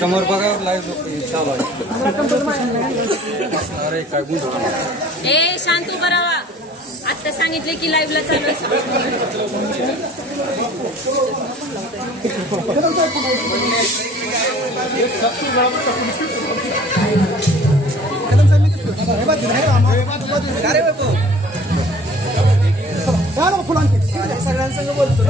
समोर बघा लाईव्ह चालू आहे. ए शांत उभा राहा. आता सांगितले की लाईव्हला चालू सगळ्यांसंग बोलतो.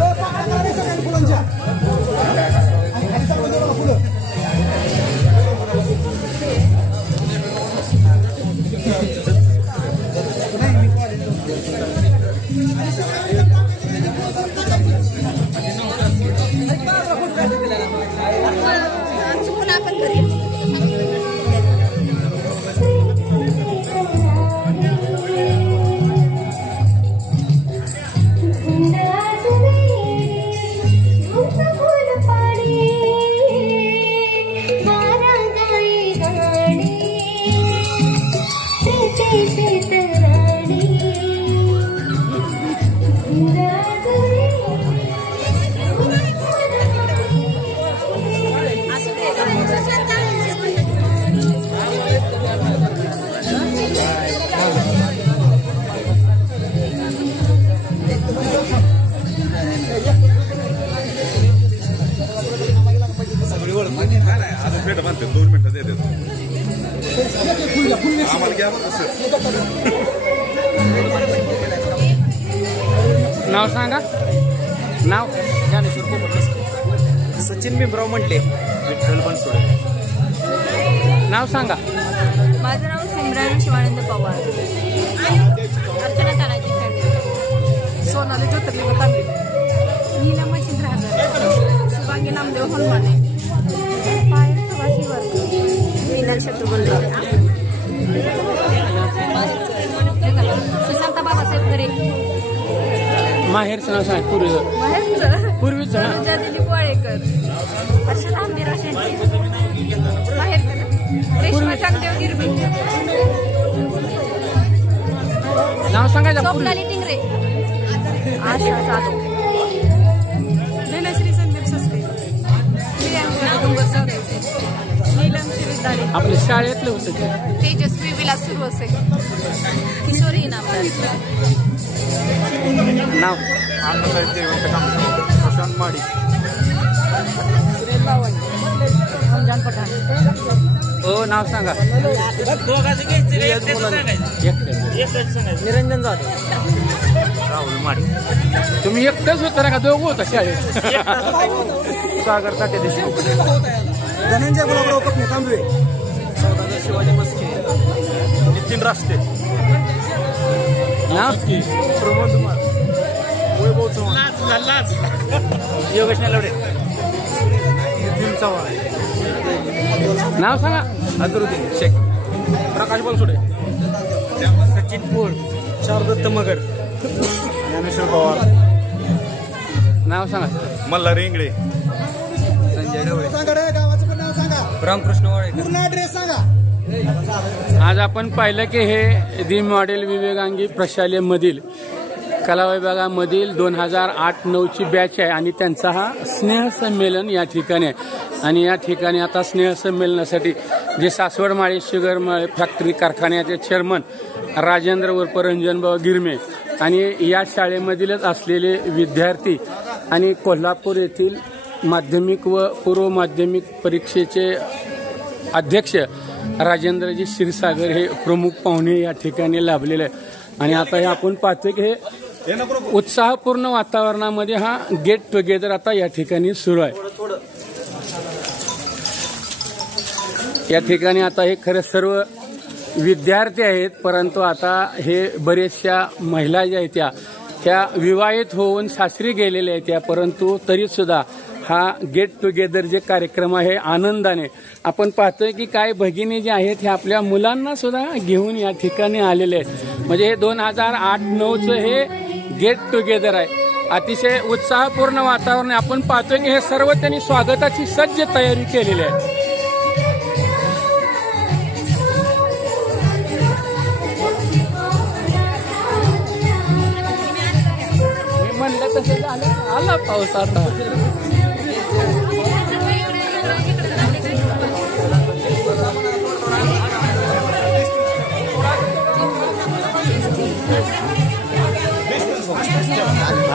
नाव सांगा. नाव ज्ञानेश्वर पोपट. सचिन भीमराव म्हणले. विठ्ठल बनसोडे. नाव सांगा. माझं नाव सिमरन शिवानंद पवार. अर्चना तानाजी फॅमिली. सोनाली ज्योतिर्लिंग तांबे. नीला मच्छिंद्र हजार. शुभांगी नामदेव हनुमाने. पायल सुभाषी वर्ग. मीनाल शत्रुघ्न. सुशांता बाबासाहेब करे. माहेरचं नाव सांग. पूर्वीचं तनुजा दिलीप वाळेकर. हर्षदा आंबेरा शेंडे. रेश्मा चांगदेव गिरबी. नाव सांगायचं. स्वप्नाली टिंगरे. आशा जाधव. धनश्री संदीप सस्ते. प्रियांका डोंगर सावरायचे. नीलम शिरदारे. आपल्या शाळेतलं होतं. तेजस्वी विलास सुरवसे. किशोरी इनामदार. नाव. अण्णासाहेब देवेंद्र कांबळे. प्रशांत माडी. सुरेश बावणी. रमजान पठाण. हो नाव सांगा. निरंजन जाधव. राहुल माडी. तुम्ही एकटंच होता ना का दोघं होता शाळेत. सागर ताटे देशमुख. धनंजय गुलाबराव कपणे तांबवे. सौदागर शिवाजी मस्के. नितीन रास्ते. नाव. प्रमोद कुमार. वैभव चव्हाण. योगेश नलवडे. नितीन चव्हाण. नाव सांगा. अजरुद्दीन शेख. प्रकाश बनसोडे. सचिन पोळ. शारदत्त मगर. ज्ञानेश्वर पवार. नाव सांगा. मल्हार इंगळे. संजय ढवळे. गावाचं पण नाव सांगा. रामकृष्ण वाळेकर. पूर्ण ॲड्रेस सांगा. आज आपण पाहिलं की हे दि मॉडेल विवेकांगी प्रशालेमधील कला विभागामधील 2008-09ची बॅच आहे आणि त्यांचा हा स्नेहसंमेलन या ठिकाणी आहे. आणि या ठिकाणी आता स्नेहसंमेलनासाठी जे सासवडमाळी शुगर फॅक्टरी कारखान्याचे चेअरमन राजेंद्र उर्फ रंजनभाऊ गिरमे आणि या शाळेमधीलच असलेले विद्यार्थी आणि कोल्हापूर येथील माध्यमिक व पूर्व माध्यमिक परीक्षेचे अध्यक्ष राजेंद्रजी क्षीरसागर हे प्रमुख पाहुणे या ठिकाणी लाभलेले आहे. आणि आता हे आपण पाहतो की हे उत्साहपूर्ण वातावरणामध्ये हा गेट टुगेदर आता या ठिकाणी सुरू आहे. या ठिकाणी आता हे खरं सर्व विद्यार्थी आहेत, परंतु आता हे बरेचशा महिला ज्या आहेत त्या ह्या विवाहित होऊन सासरी गेलेल्या आहेत त्या, परंतु तरीसुद्धा हा गेट टुगेदर जे कार्यक्रम आहे आनंदाने आपण पाहतोय की काय भगिनी जे आहेत हे आपल्या मुलांना सुद्धा घेऊन या ठिकाणी आलेले आहेत. म्हणजे हे 2008-9चं हे गेट टुगेदर आहे. अतिशय उत्साहपूर्ण वातावरण आहे. आपण पाहतोय की हे सर्व त्यांनी स्वागताची सज्ज तयारी केलेली आहे. मी म्हणलं तसं झालं, आला पाऊस आता.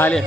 आले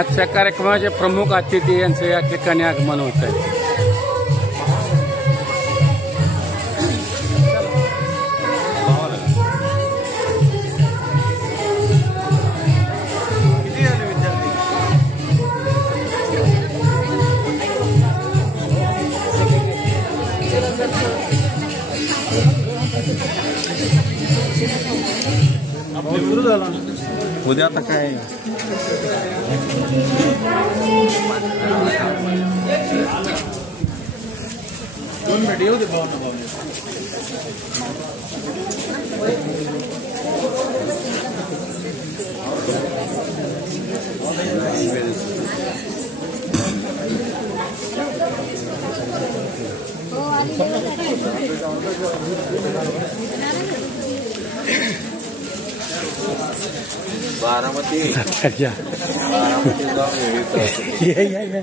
आजच्या कार्यक्रमाचे प्रमुख अतिथी यांचं या ठिकाणी आगमन होत आहे. उद्या आता काय दोन मिनिट येऊ दे भावना. बारामती Behind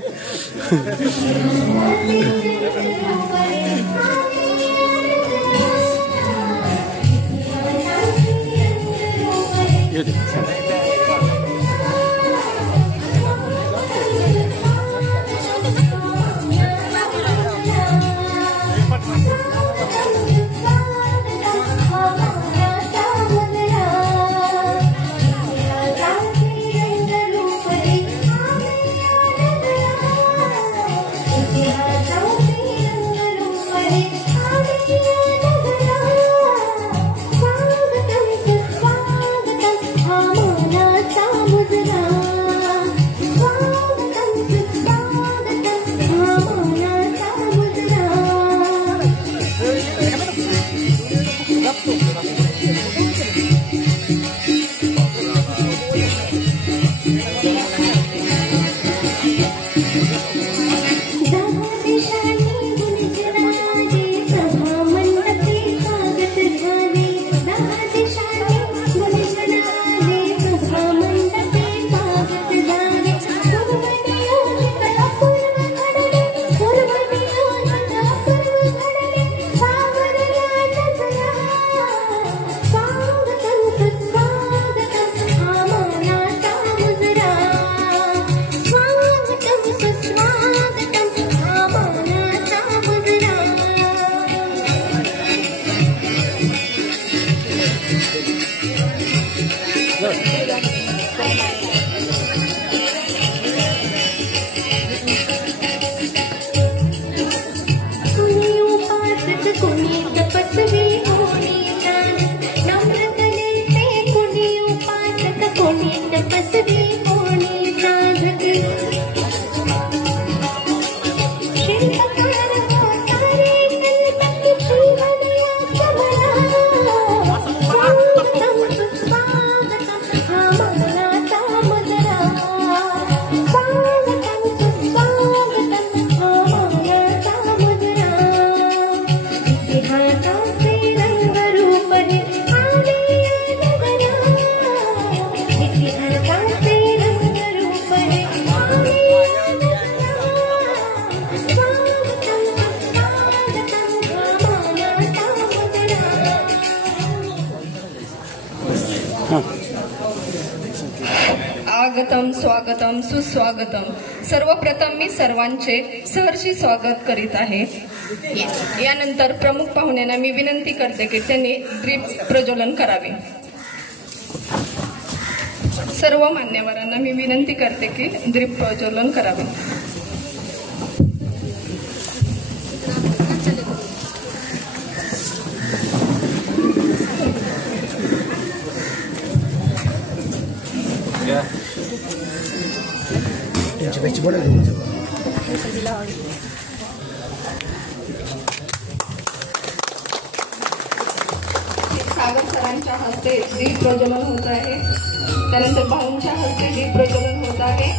आगतम स्वागतम सुस्वागतम. सर्वप्रथम मी सर्वांचे सहर्षी स्वागत करीत आहे. यानंतर प्रमुख पाहुण्यांना मी विनंती करते की त्यांनी दीप प्रज्वलन करावे. सर्व मान्यवरांना मी विनंती करते की दीप प्रज्वलन करावे. सागर सरांच्या हस्ते दीप प्रज्वलन होत आहे. त्यानंतर भाऊंच्या हस्ते दीप प्रज्वलन होत आहे.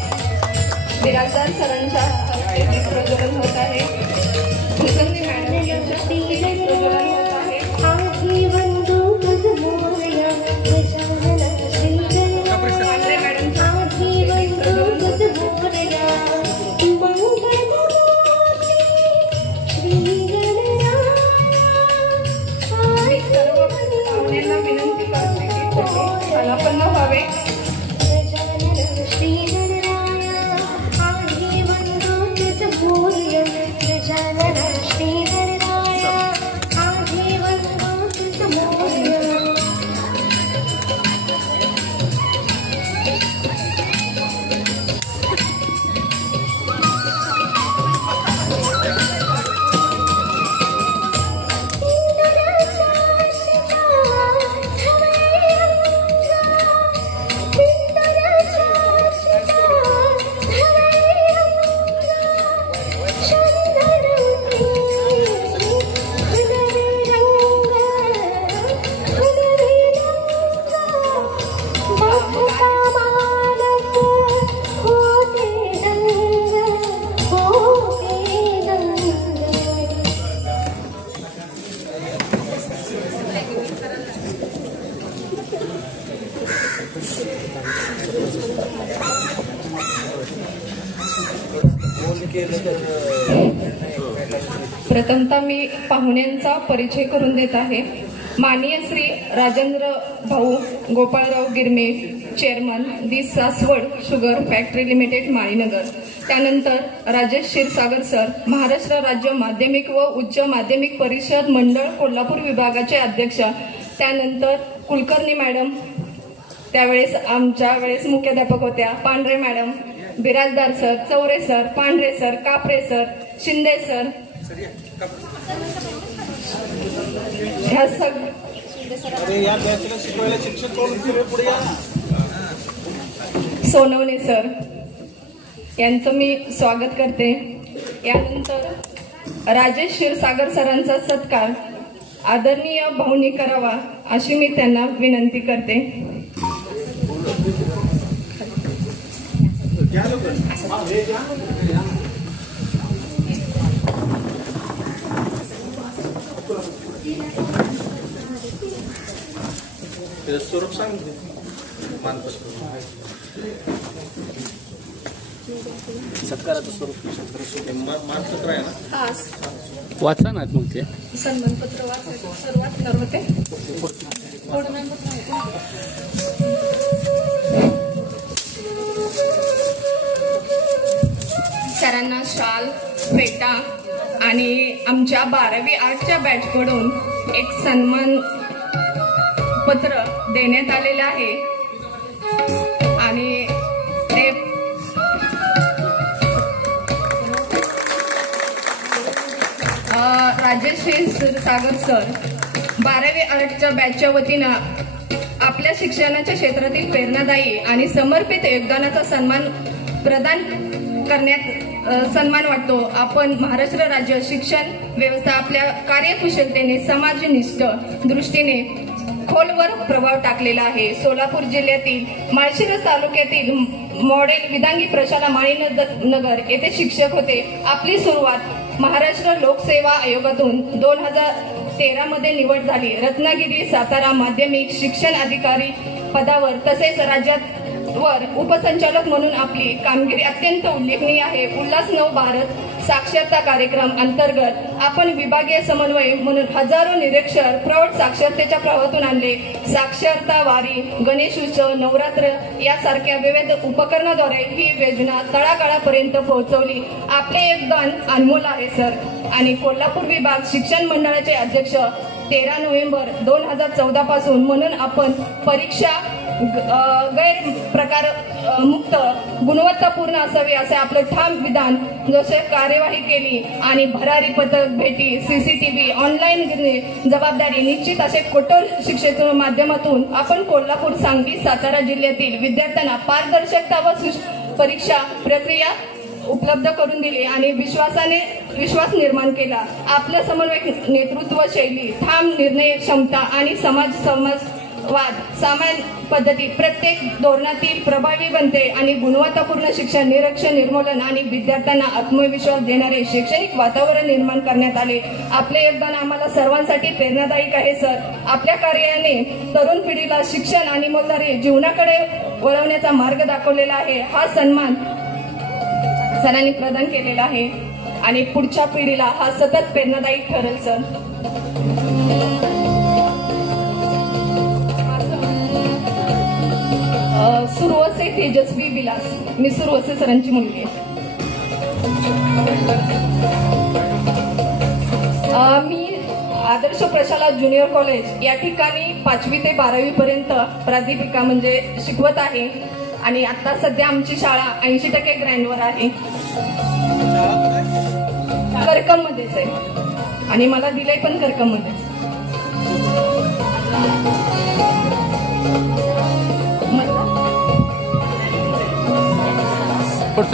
बिराजदार सरांच्या हस्ते दीप प्रज्वलन होत आहे. सुगंधी मॅडम यांच्या हस्ते दीप प्रज्वलन होत आहे. पांढरे मॅडमच्या हस्ते दीप प्रज्वलन होत आहे. विनंती करते की तुम्ही अनापन्न व्हावे. प्रथमतः मी पाहुण्यांचा परिचय करून देत आहे. माननीय Shri Rajendra Bhau Gopalrao Girme, chairman the Saswad sugar factory limited, Malinagar. त्यानंतर राजेश क्षीरसागर सर, महाराष्ट्र राज्य माध्यमिक व उच्च माध्यमिक परिषद मंडळ कोल्हापूर विभागाचे अध्यक्ष. त्यानंतर कुलकर्णी मॅडम, त्यावेळेस आमच्या वेळेस मुख्याध्यापक होत्या. Pandhare madam, Birajdar sir, Chaure sir, Pandhare sir, Kapre sir, Shinde sir, ह्या सोनवणे सर यांचं मी स्वागत करते. यानंतर राजेश क्षीरसागर सरांचा सत्कार आदरणीय भाऊंनी करावा अशी मी त्यांना विनंती करते. स्वरूप सांग सत्काराचं स्वरूप मानपत्र आहे ना, वाचा ना मग ते सन्मानपत्र वाचायचं सर्वात नर्वते. सरांना शाल, फेटा आणि आमच्या 12वी 8च्या बॅचकडून एक सन्मान पत्र देण्यात आलेलं आहे आणि ते राजेश क्षीरसागर सर 12वी 8च्या बॅचच्या वतीनं आपल्या शिक्षणाच्या क्षेत्रातील प्रेरणादायी आणि समर्पित योगदानाचा सन्मान प्रदान करण्यात सन्मान वाटतो. आपण महाराष्ट्र राज्य शिक्षण व्यवस्था आपल्या कार्यकुशलतेने समाजनिष्ठ दृष्टीने खोलवर प्रभाव टाकलेला आहे. सोलापूर जिल्ह्यातील माळशिरस तालुक्यातील मॉडेल विदांगी प्रशाला माळीनगर येथे शिक्षक होते. आपली सुरुवात महाराष्ट्र लोकसेवा आयोगातून 2013 मध्ये निवड झाली. रत्नागिरी सातारा माध्यमिक शिक्षण अधिकारी पदावर तसेच राज्यात वर उपसंचालक म्हणून आपली कामगिरी अत्यंत उल्लेखनीय आहे. उल्हास नव भारत साक्षरता कार्यक्रम अंतर्गत आपण विभागीय समन्वय म्हणून हजारो निरीक्षर प्रौढ साक्षरतेच्या प्रवाहातून आणले. साक्षरता वारी, गणेश उत्सव, नवरात्र यासारख्या विविध उपकरणाद्वारे ही योजना तळागाळापर्यंत पोहोचवली. आपले योगदान अनमोल आहे सर. आणि कोल्हापूर विभाग शिक्षण मंडळाचे अध्यक्ष 13 नोव्हेंबर 2014 पासून म्हणून आपण परीक्षा गैरप्रकार मुक्त गुणवत्तापूर्ण असावी असे आपलं ठाम विधान जसे कार्यवाही केली आणि भरारी पथक भेटी, CCTV, ऑनलाईन जबाबदारी निश्चित असे कठोर शिक्षेच्या माध्यमातून आपण कोल्हापूर, सांगली, सातारा जिल्ह्यातील विद्यार्थ्यांना पारदर्शकता व परीक्षा प्रक्रिया उपलब्ध करून दिली आणि विश्वास निर्माण केला. आपलं समन्वय नेतृत्व शैली, ठाम निर्णय क्षमता आणि समाजवाद सामान्य पद्धती प्रत्येक धोरणातील प्रभावी बनते आणि गुणवत्तापूर्ण शिक्षण, निरीक्षण, निर्मूलन आणि विद्यार्थ्यांना आत्मविश्वास देणारे शैक्षणिक वातावरण निर्माण करण्यात आले. आपले योगदान आम्हाला सर्वांसाठी प्रेरणादायक आहे सर. आपल्या कार्याने तरुण पिढीला शिक्षण आणि मोलदारी जीवनाकडे वळवण्याचा मार्ग दाखवलेला आहे. हा सन्मान सरांनी प्रदान केलेला आहे आणि पुढच्या पिढीला हा सतत प्रेरणादायी ठरेल सर. सुरवसे तेजस्वी विलास, मी सुरवसे सरांची मुलगी आहे. मी आदर्श प्रशाला ज्युनियर कॉलेज या ठिकाणी 5वी ते 12वी पर्यंत प्राध्यापिका म्हणजे शिकवत आहे आणि आता सध्या आमची शाळा 80% ग्रँडवर आहे. करकम मध्येच आहे आणि मला दिलंय पण करकम मध्ये.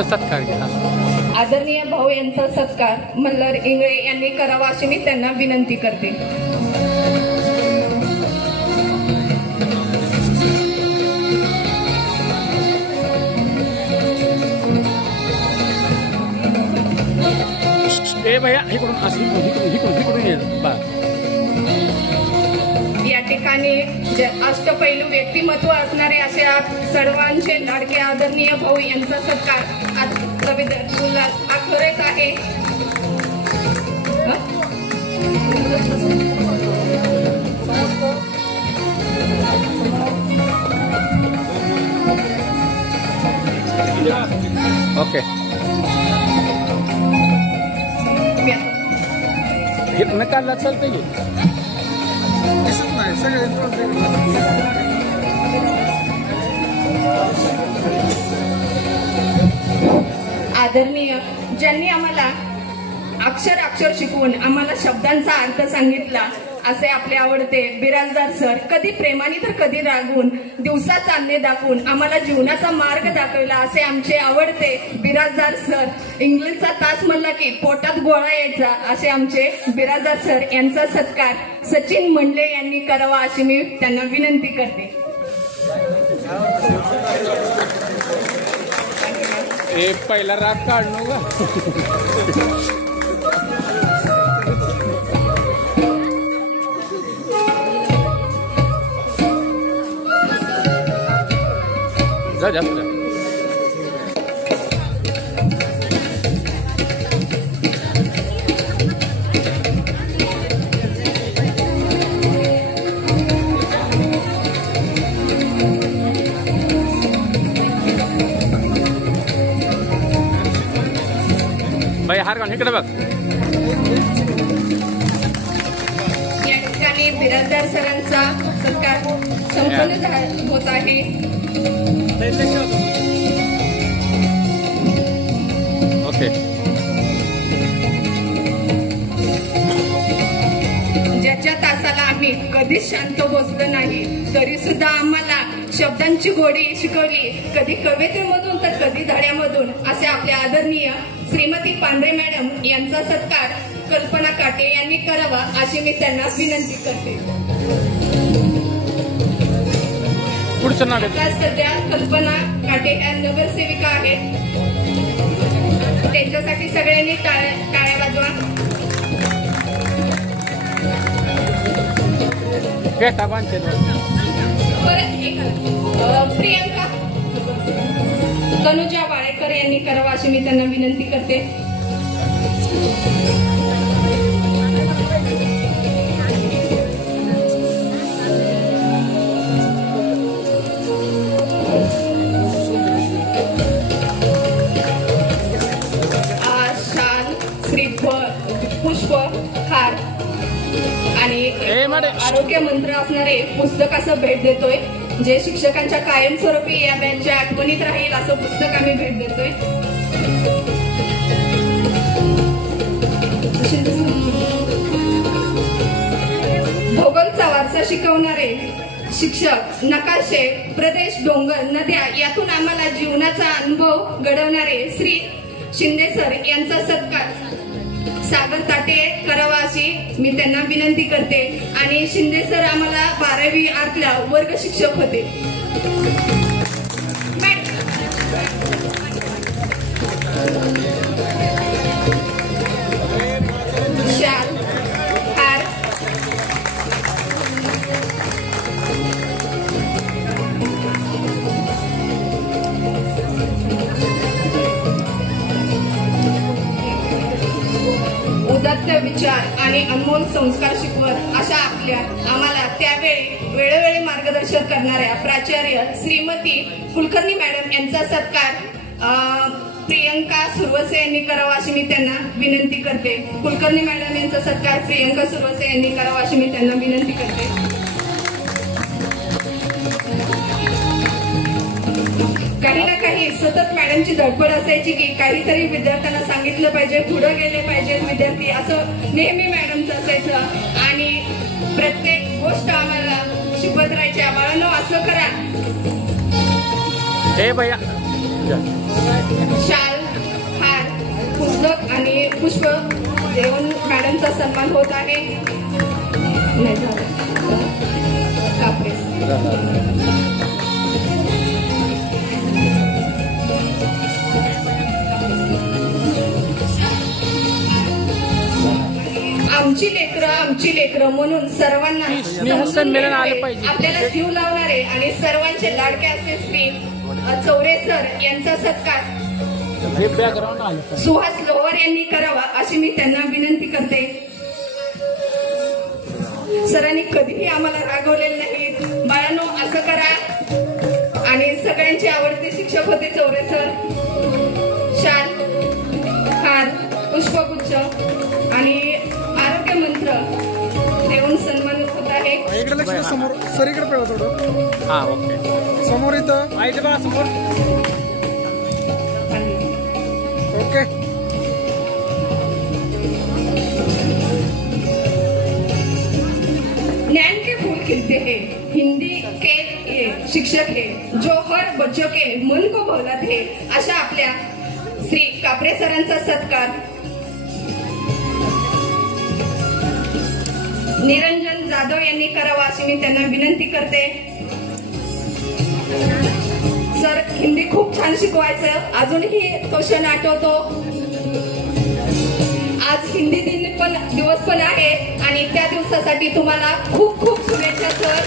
सत्कार घ्या. आदरणीय भाऊ यांचा सत्कार मल्हार इंगळे यांनी करावा अशी मी त्यांना विनंती करते. भैया इकडून ये. या ठिकाणी अष्टपैलू व्यक्तिमत्व असणारे असे सर्वांचे लाडके आदरणीय भाऊ यांचा सत्कार उल्हास हा खरेच आहे. ओके, हे काढला चालतंय की आदरणीय ज्यांनी आम्हाला अक्षर शिकवून आम्हाला शब्दांचा अर्थ सांगितला असे आपले आवडते बिराजदार सर, कधी प्रेमाने तर कधी रागून, दिवसा चांदणे दाखवून आम्हाला जीवनाचा मार्ग दाखवला असे आमचे आवडते बिराजदार सर. इंग्लिशचा तास म्हणला की पोटात गोळा यायचा असे आमचे बिराजदार सर यांचा सत्कार सचिन मंडले यांनी करावा अशी मी त्यांना विनंती करते. पहिला राग काढणं का जास्त बाई हार का इकडे बघ. या ठिकाणी बिराजदार सरांचा सत्कार संपन्न होत आहे. ओके, ज्याच्या तासाला आम्ही कधीच शांत बसलो नाही तरी सुद्धा आम्हाला शब्दांची गोडी शिकवली, कधी कवितेमधून तर कधी धड्यामधून असे आपले आदरणीय श्रीमती पांढरे मॅडम यांचा सत्कार कल्पना काटे यांनी करावा अशी मी त्यांना विनंती करते. पुढचं नाव सध्या कल्पना काटे या नगरसेविका आहेत, त्यांच्यासाठी सगळ्यांनी टाळ्या वाजवा. प्रियंका तनुजा वाळेकर यांनी करावा अशी मी त्यांना विनंती करते. पुष्प हार आणि आरोग्य मंत्र असणारे पुस्तकाचं भेट देतोय, जे शिक्षकांच्या कायमस्वरूपी या बॅचच्या आठवणीत राहील असं पुस्तक आम्ही भेट देतोय. भूगोलचा वारसा शिकवणारे शिक्षक, नकाशे, प्रदेश, डोंगर, नद्या यातून आम्हाला जीवनाचा अनुभव घडवणारे श्री शिंदे सर यांचा सत्कार सागर ताटे करावा अशी मी त्यांना विनंती करते. आणि शिंदे सर आम्हाला 12वी आर्टला वर्ग शिक्षक होते. शाल, हार, उदात्त विचार आणि अनमोल संस्कार शिकवत अशा आम्हाला त्यावेळी वेळोवेळी मार्गदर्शन करणाऱ्या प्राचार्य श्रीमती कुलकर्णी मॅडम यांचा सत्कार प्रियंका सुरवसे यांनी करावा अशी मी त्यांना विनंती करते. कुलकर्णी मॅडम यांचा सत्कार प्रियंका सुरवसे यांनी करावा अशी मी त्यांना विनंती करते. काही ना काही सतत मॅडमची धडपड असायची की काहीतरी विद्यार्थ्यांना सांगितलं पाहिजे, पुढे गेले पाहिजे विद्यार्थी, असं नेहमी मॅडमचं असायचं. आणि प्रत्येक गोष्ट आम्हाला शिकवत राहायच्या, बाळांनो असं करा. शाल, हार, पुस्तक आणि पुष्प देऊन मॅडमचा सन्मान होत आहे. नाही झालं आमची लेकरं म्हणून सर्वांना संमेलन आलं पाहिजे. आपल्याला जीव लावणारे आणि सर्वांचे लाडके असे श्री चौरे सर यांचा सत्कार सुहास लोहार यांनी करावा अशी मी त्यांना विनंती करते. सरांनी कधीही आम्हाला रागवलेलं नाही. बाळांनो असं करा. आणि सगळ्यांचे आवडते शिक्षक होते चौरे सर. शाल, हार, पुष्पगुच्छ आणि आरोग्य मंत्र देऊन सन्मान होत आहे. इकडे लक्ष समोर सर, इकडे पेळा थोडं. हा ओके. समोर इथं आईच्या बघा समोर. ओके. ज्ञान के फूल खिलते हैं, हिंदी के ये शिक्षक है जो हर बच्चों के मन को बहलाते हैं. अशा आपल्या श्री कापरे सरांचा सत्कार निरंजन जाधव यांनी करावा अशी मी त्यांना विनंती करते. सर हिंदी खूप छान शिकवायचं, अजूनही तो क्षण आठवतो. आज हिंदी दिवस पण आहे आणि त्या दिवसासाठी तुम्हाला खूप खूप शुभेच्छा सर.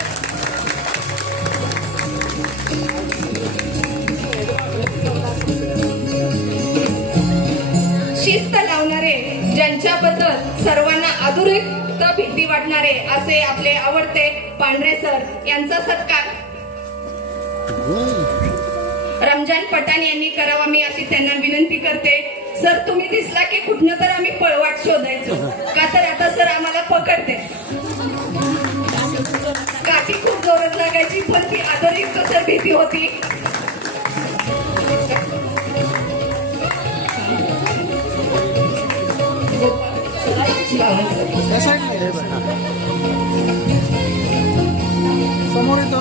शिस्त लावणारे, ज्यांच्याबद्दल सर्वांना अधोरेखित भीती वाटणारे असे आपले आवडते पांढरे सर यांचा सत्कार रमजान पठाण यांनी करावा मी अशी त्यांना विनंती करते. सर तुम्ही दिसला की कुठनं तर आम्ही पळवाट शोधायचो, का तर आता सर आम्हाला पकडते. काठी खूप जोरात लागायची पण ती अधोरेखित सर भीती होती. समोर येतो.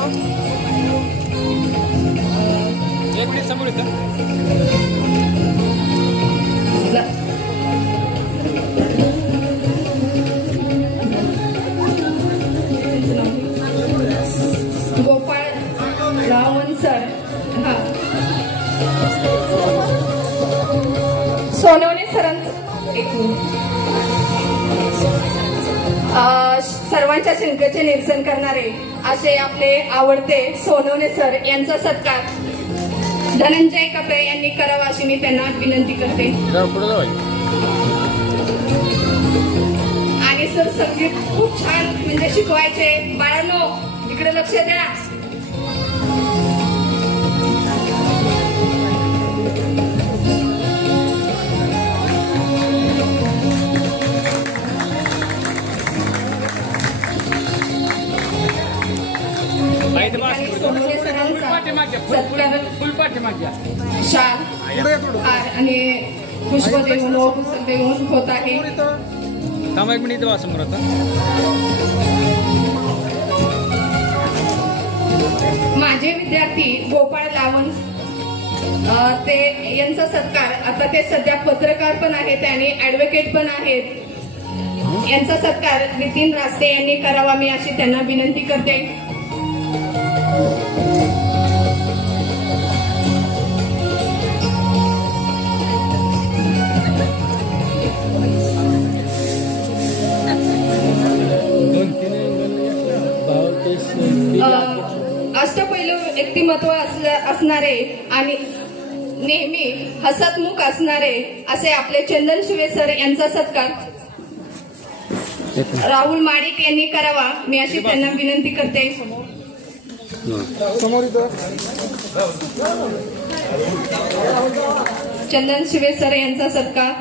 एक मिनिट समोर येतो. गोपाळ रावण सर. हा सोनवणे सरांचं सर्वांच्या शंकेचे निरसन करणारे असे आपले आवडते सोनवणे सर यांचा सत्कार धनंजय कपडे यांनी करावा अशी मी त्यांना विनंती करते. आणि सर संगीत खूप छान म्हणजे शिकवायचे. बाळांनो इकडे लक्ष द्या. शाल हार आणि पुष्प देऊन पुस्तक देऊन होत आहे. एक मिनिट समोर आता माझे विद्यार्थी गोपाळ लावण ते यांचा सत्कार. आता ते सध्या पत्रकार पण आहेत आणि ऍडव्होकेट पण आहेत. यांचा सत्कार नितीन रास्ते यांनी करावा मी अशी त्यांना विनंती करते. अष्टपैलू व्यक्तिमत्व असणारे आणि नेहमी हसतमुख असणारे असे आपले चंदन शिवे सर यांचा सत्कार राहुल माडिक यांनी करावा मी अशी त्यांना विनंती करते. चंदन शिवे सर यांचा सत्कार.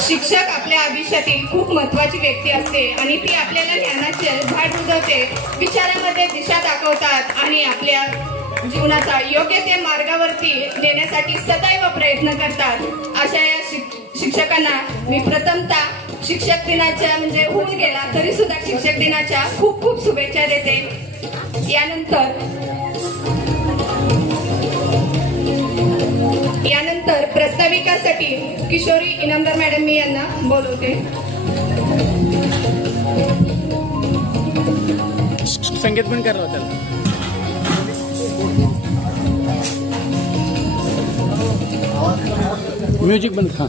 शिक्षक आपल्या आयुष्यातील खूप महत्वाची व्यक्ती असते आणि ती आपल्याला ज्ञानाचे झाड रुजवते, विचारामध्ये दिशा दाखवतात आणि आपल्या जीवनाचा योग्य ते मार्गावरती नेण्यासाठी सदैव प्रयत्न करतात. अशा या शिक्षकांना मी प्रथमतः शिक्षक दिनाच्या म्हणजे होऊन गेला तरी सुद्धा शिक्षक दिनाच्या खूप खूप शुभेच्छा देते. यानंतर प्रस्ताविकासाठी किशोरी इनामदार मॅडम मी यांना बोलवते. संगीत पण करा त्याला. म्युझिक पण खा.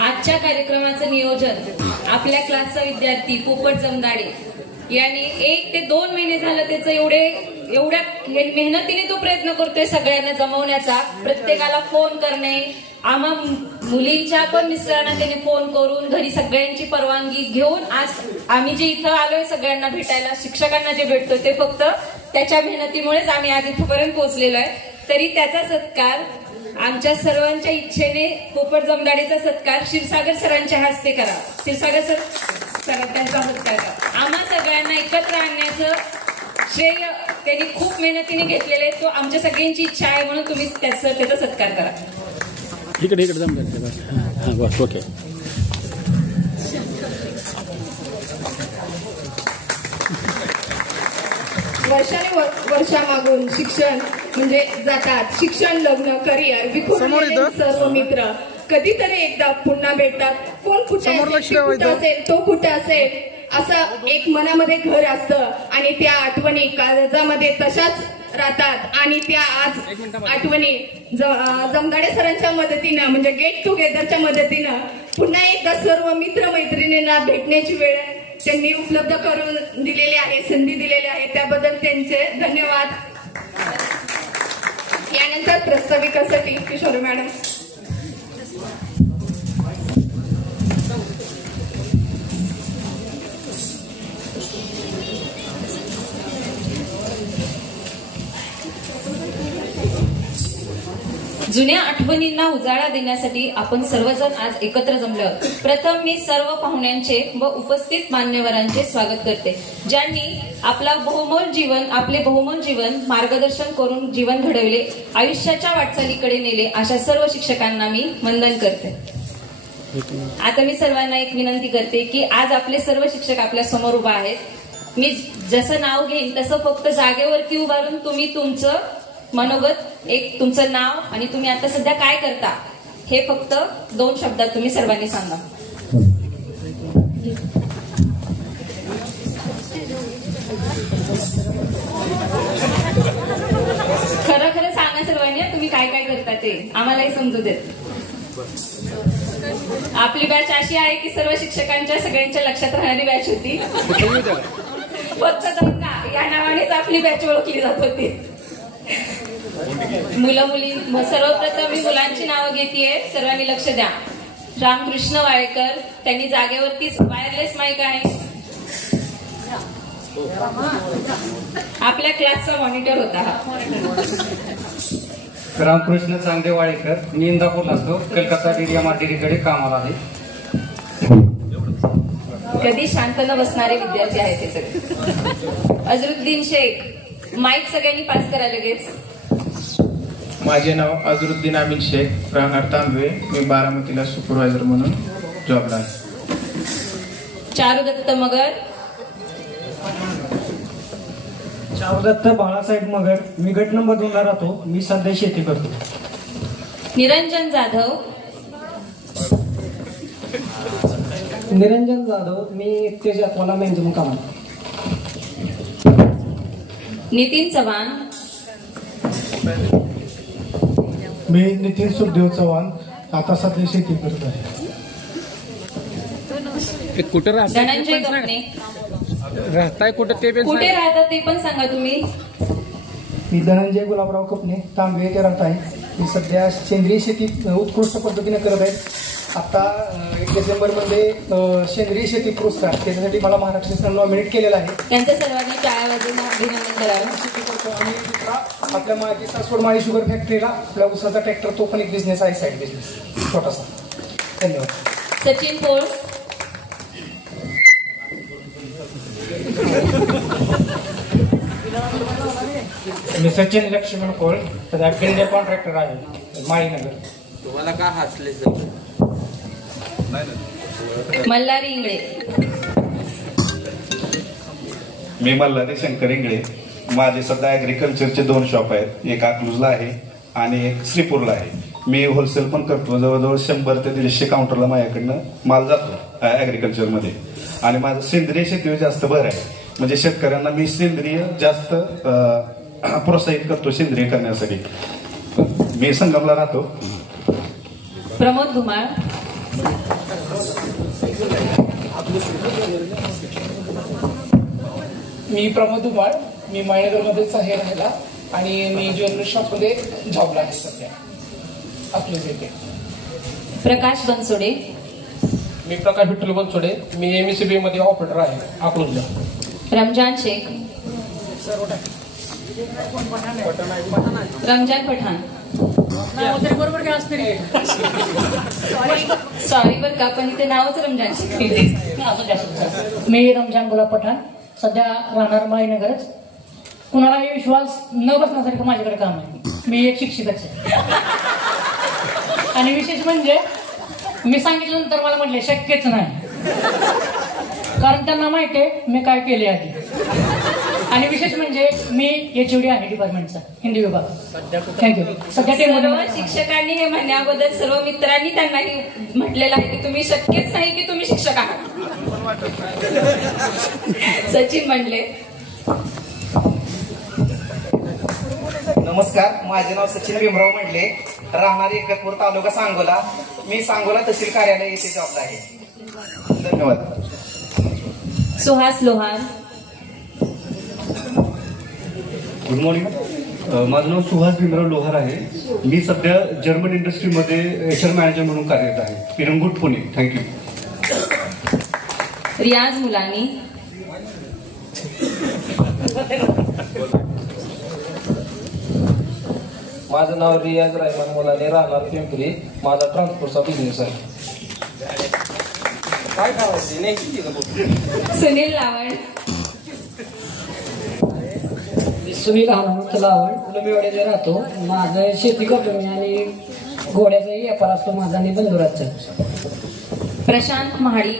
आजच्या कार्यक्रमाचं नियोजन आपल्या क्लासचा विद्यार्थी पोपट जमदाडे यांनी 1 ते 2 महिने झालं त्याचं एवढ्या मेहनतीने तो प्रयत्न करतोय सगळ्यांना जमवण्याचा. प्रत्येकाला फोन करणे, आम्हा मुलींच्या पण मिस्टरांना त्याने फोन करून घरी सगळ्यांची परवानगी घेऊन आज आम्ही जे इथं आलोय सगळ्यांना भेटायला, शिक्षकांना जे भेटतोय ते फक्त त्याच्या मेहनतीमुळेच आम्ही आज इथपर्यंत पोहोचलेलो आहे. तरी त्याचा सत्कार आमच्या सर्वांच्या इच्छेने पोपट जमदाडेचा सत्कार क्षीरसागर सरांच्या हस्ते करा. क्षीरसागर सर त्यांचा सत्कार करा. आम्हा सगळ्यांना एकत्र आणण्याचं श्रेय त्यांनी खूप मेहनतीने घेतलेलं आहे. तो आमच्या सगळ्यांची इच्छा आहे म्हणून तुम्ही त्याचा सत्कार करा. इकडे बस. ओके. वर्षामागून शिक्षण म्हणजे जातात. शिक्षण, लग्न, करिअर विखुरलेले सर्व मित्र कधीतरी एकदा पुन्हा भेटतात. कोण कुठे असेल तो कुठे असेल असं एक मनामध्ये घर असतं आणि त्या आठवणी काळजामध्ये तशाच राहतात. आणि त्या आज आठवणी जमदाडे सरांच्या मदतीनं म्हणजे गेट टुगेदरच्या मदतीनं पुन्हा एकदा सर्व मित्र मैत्रिणींना भेटण्याची वेळ त्यांनी उपलब्ध करून दिलेली आहे, संधी दिलेली आहे. त्याबद्दल त्यांचे धन्यवाद. यानंतर प्रस्ताविकासाठी किशोरी मॅडम. जुन्या आठवणींना उजाळा देण्यासाठी आपण सर्वजण आज एकत्र जमलो. प्रथम मी सर्व पाहुण्यांचे व उपस्थित मान्यवरांचे स्वागत करते, ज्यांनी आपले बहुमोल जीवन मार्गदर्शन करून जीवन घडवले, आयुष्याच्या वाटचालीकडे नेले. अशा सर्व शिक्षकांना मी वंदन करते. आता मी सर्वांना एक विनंती करते की आज आपले सर्व शिक्षक आपल्या समोर उभा आहेत. मी जसं नाव घेईन तसं फक्त जागेवरती उभारून तुम्ही तुमचं मनोगत, एक तुमचं नाव आणि तुम्ही आता सध्या काय करता हे फक्त 2 शब्दात तुम्ही सर्वांनी सांगा. विद्यार्थी, आम्हालाही समजू देत. आपली बॅच अशी आहे की सर्व शिक्षकांच्या सगळ्यांच्या लक्षात राहणारी बॅच होती. फक्त दंगा या नावानेच आपली बॅच ओळखली जात होती. मुलं मुली, सर्वप्रथम मी मुलांची नावं घेतेय, सर्वांनी लक्ष द्या. रामकृष्ण वाळेकर, त्यांनी जागेवरतीच वायरलेस माईक आहे. आपल्या क्लासचा मॉनिटर होता हा. रामकृष्ण चांगदेव वाळेकर, मी इंदापूरला असतो, कलकत्ता DDMRTD कामाला आहे. कधी शांत न बसणारे विद्यार्थी आहेत ते सगळे. अजरुद्दीन शेख, माईक सगळ्यांनी पास करा लगेच. माझे नाव अजरुद्दीन अमीन शेख, राहणार तांबवे, मी बारामतीला सुपरवायझर म्हणून जॉबला आहे. चारुदत्त मगर, चारुदत्त बाळासाहेब मगर, मी गट नंबर 2 ला राहतो, मी सध्या शेती करतो. निरंजन जाधव, निरंजन जाधव, मी तेजातवाला मेंदून काम. नितीन चव्हाण, मी नितीन सुखदेव चव्हाण, आता सध्या शेती करत आहे. कुठं धनंजय गपणे, राहताय कुठं ते पण कुठे राहतात ते पण सांगा तुम्ही. मी धनंजय गुलाबराव कपणे, तांबे येथे राहत आहे. मी सध्या सेंद्रिय शेती उत्कृष्ट पद्धतीने करत आहे. आता 1 डिसेंबरमध्ये सेंद्रिय शेती पुरस्कार, त्याच्यासाठी मला महाराष्ट्र शासन नॉमिनेट केलेला आहे. त्यांच्या सर्वांनी टाळ्या वाजवून अभिनंदन करावं. आणि आपल्या माझी सासवड माळी शुगर फॅक्टरीला आपल्या उसाचा ट्रॅक्टर, तो पण एक बिझनेस आहे, साईड बिझनेस छोटासा. धन्यवाद. सचिन पोळ, मी सचिन लक्ष्मण कोळ, सध्या बिल्डर कॉन्ट्रॅक्टर आहे, माळीनगर. तुम्हाला का हसले? मल्हारी इंगळे, मी मल्हारी शंकर इंगळे. माझे सध्या ऍग्रिकल्चरचे 2 शॉप आहेत, एक अकलूजला आहे आणि एक श्रीपूरला आहे. मी होलसेल पण करतो, जवळजवळ 100 ते 150 काउंटरला माझ्याकडनं माल जातो ऍग्रिकल्चरमध्ये. आणि माझं सेंद्रिय शेतीवर जास्त भर आहे, म्हणजे शेतकऱ्यांना मी सेंद्रिय जास्त प्रोत्साहित करतो सेंद्रिय करण्यासाठी. मी संगमला राहतो. प्रमोद धुमाळ, मी प्रमोद धुमाळ, मी माळेगावमध्येच आहे राहायला आणि मी ज्वेलरी शॉपमध्ये जॉबला आहे सध्या आपलं येते. प्रकाश बनसोडे, मी प्रकाश विठ्ठल बनसोडे, मी MSCB मध्ये ऑपरेटर आहे अकलूजला. रमजान शेख, रमजान पठाण, सॉरी बर का, पण इथे नावच रमजान शेख. मी रमजान गुलाब पठाण, सध्या राहणार माळीनगरच. कुणालाही विश्वास न बसण्यासारखं माझ्याकडे काम आहे. मी एक शिक्षिकच आहे. आणि विशेष म्हणजे मी सांगितल्यानंतर मला म्हटले शक्यच नाही, कारण त्यांना माहिती आहे मी काय केले आधी. आणि विशेष म्हणजे मी HOD आहे डिपार्टमेंटचा, हिंदी विभाग. थँक्यू. सध्या सर्व शिक्षकांनी हे म्हणण्याबद्दल सर्व मित्रांनी त्यांनाही म्हटलेलं आहे की तुम्ही शक्यच नाही की तुम्ही शिक्षक आहात. सचिन म्हणले. नमस्कार, माझे नाव सचिन भीमराव मंडले, राहणार एकतपूर, तालुका सांगोला. मी सांगोला तहसील कार्यालय येथे जॉबला आहे. धन्यवाद. सुहास लोहार, गुड मॉर्निंग. माझं नाव सुहास भीमराव लोहार आहे. मी सध्या जर्मन इंडस्ट्रीमध्ये HR मॅनेजर म्हणून कार्यरत आहे, पिरंगुट, पुणे. थँक्यू. रियाज मुलानी, माझं नाव रियाज रहमान मुलानी, राहणार पिंपरी. माझा ट्रान्सपोर्टचा बिझनेस आहे. काय करायचं नाही. सुनील लावण, सुनील हनुमंत लावण, उलमेवाडीला राहतो. माझं शेती करतो मी आणि घोड्याचाही व्यापार असतो माझा आणि बंधुराजचा. प्रशांत महाडी,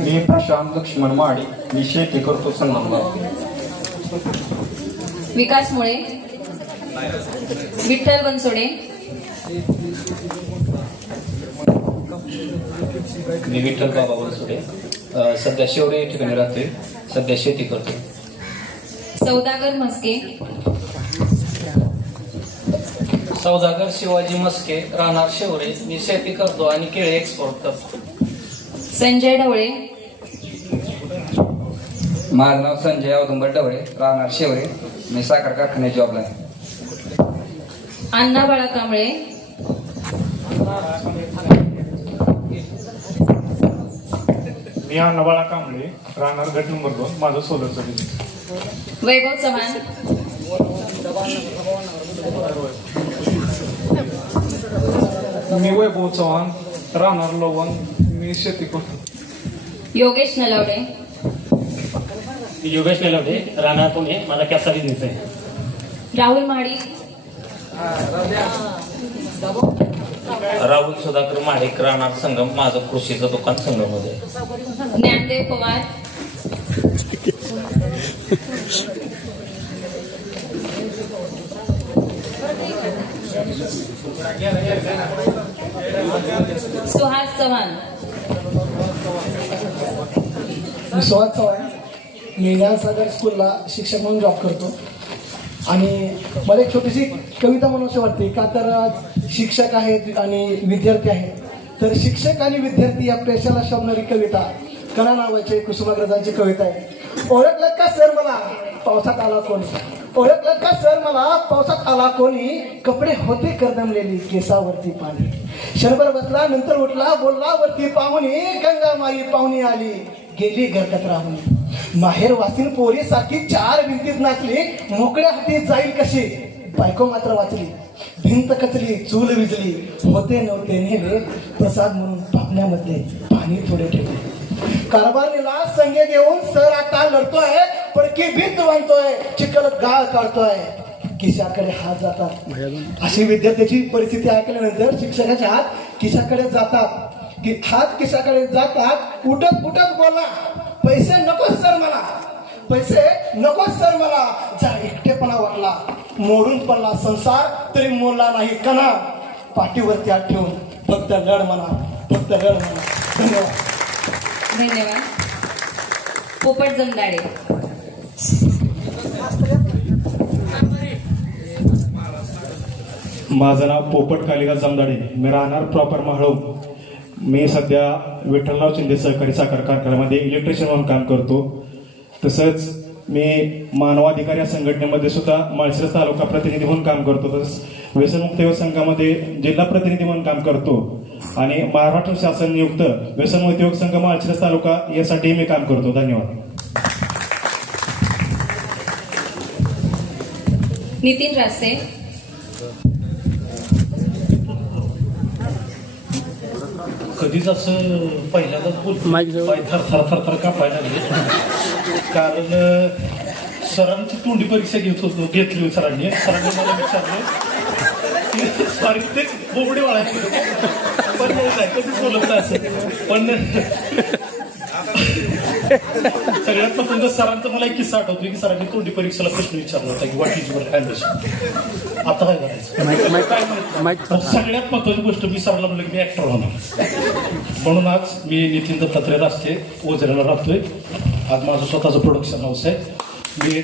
मी प्रशांत लक्ष्मण महाडी, मी शेती करतो संगमला. विकास मुळे, विठ्ठल बनसोडे, मी विठ्ठल बाबा बनसोडे, सध्या शेवडे या ठिकाणी राहतोय, सध्या शेती करतो. सौदागर म्हस्के. सौदागर शिवाजी मस्के, राहणार शेवरे. मी शेती करतो आणि केळी एक्सपोर्ट करतो. संजय ढवळे. माझं नाव संजय औदुंबर ढवळे, राहणार शेवरे. मी साखर कारखान्यात जॉबला आहे. अण्णा बाळा कांबळे. मी अण्णा बाळा कांबळे, राहणार गट नंबर 2. माझं सोलरचं बिझनेस. वैभव चव्हाण. मी वैभव चव्हाण, राहणार लोवन. मी शेती करतो. योगेश नलावडे. योगेश नलावडे, राहणार पुणे. माझा कॅपचा बिझनेस आहे. राहुल महाडिक. राहुल सुधाकर महाडिक, राहणार संगम. माझं कृषीचं दुकान संगममध्ये. ज्ञानदेव पवार. सुहास चव्हाण. मी सुहास चव्हाण, मी ज्ञानसागर स्कूलला शिक्षक म्हणून जॉब करतो. आणि मला एक छोटीशी कविता म्हणून वाटते का, तर शिक्षक आहेत आणि विद्यार्थी आहेत. तर शिक्षक आणि विद्यार्थी या पेशाला शोभणारी कविता कणा नावाची कुसुमाग्रजांची कविता आहे. ओळखलं का सर मला पावसात आला कोणी, ओळखलं का सर मला पावसात आला कोणी, कपडे होते करदमलेली केसावरती पाणी, क्षणभर बसला नंतर उठला बोलला वरती पाहुणी, गंगामाई पाहुणी आली गेली घरकत राहुनी, माहेर वासीन पोरी सारखी 4 भिंतीत नाचली, मोकळ्या हाती जाईल कशी, बायको मात्र वाचली, भिंत कचली चूल विजली, होते नव्हते नेले प्रसाद म्हणून पापण्यामध्ये पाणी थोडे ठेवले, कारभारीला संगे घेऊन सर आता लढतोय, पडकी भिंत बांधतोय, चिखल गाळ काढतोय, खिशाकडे हात जातात. अशी विद्यार्थ्याची परिस्थिती ऐकल्यानंतर शिक्षकाच्या हात खिशाकडे जातात, हात खिशाकडे जातात, उठत उठत बोला पैसे नको सर मला, पैसे नको सर मला, जर एकटेपणा वाटला मोडून पडला संसार तरी मोडला नाही कणा, पाठीवरती हात ठेवून फक्त लढ म्हणा, फक्त लढ म्हणा. धन्यवाद. धन्यवाद. पोपट जमदाडे. माझं नाव पोपट कालिदास जमदाडे, मी राहणार प्रॉपर माहळू. मी सध्या विठ्ठलराव शिंदे सहकारी साखर कारखान्यामध्ये इलेक्ट्रिशियन म्हणून काम करतो. तसंच मी मानवाधिकार या संघटनेमध्ये सुद्धा माळशिरस तालुका प्रतिनिधी म्हणून काम करतो. तसंच व्यसनमुक्त युवक संघामध्ये जिल्हा प्रतिनिधी म्हणून काम करतो आणि महाराष्ट्र शासन नियुक्त व्यसनमुक्त युवक संघ माळशिरस तालुका यासाठी मी काम करतो. धन्यवाद. नितीन रास्ते. कधीच असं पहिल्यांदाच बोलतो थर कापायला लागले, कारण सरांची तोंडी परीक्षा घेतली सरांनी मला विचारलं सॉरी ते बोबडे वाळायचे पण नाही कधीच बोलत नाही असं. पण सगळ्यात प्रथम सरांचा मला एक किस्सा आठवतो की सरांनी तोंडी परीक्षेला प्रश्न विचारला होता की व्हॉट इज युअर अँबिशन. आता काय करायचं, सगळ्यात महत्वाची गोष्ट मी सरांना म्हणलं की मी ऍक्टर होणार. म्हणून आज मी नितीन दत्तात्रय रास्ते ओझऱ्याला राहतोय. आज माझं स्वतःचं प्रोडक्शन हाऊस आहे. मी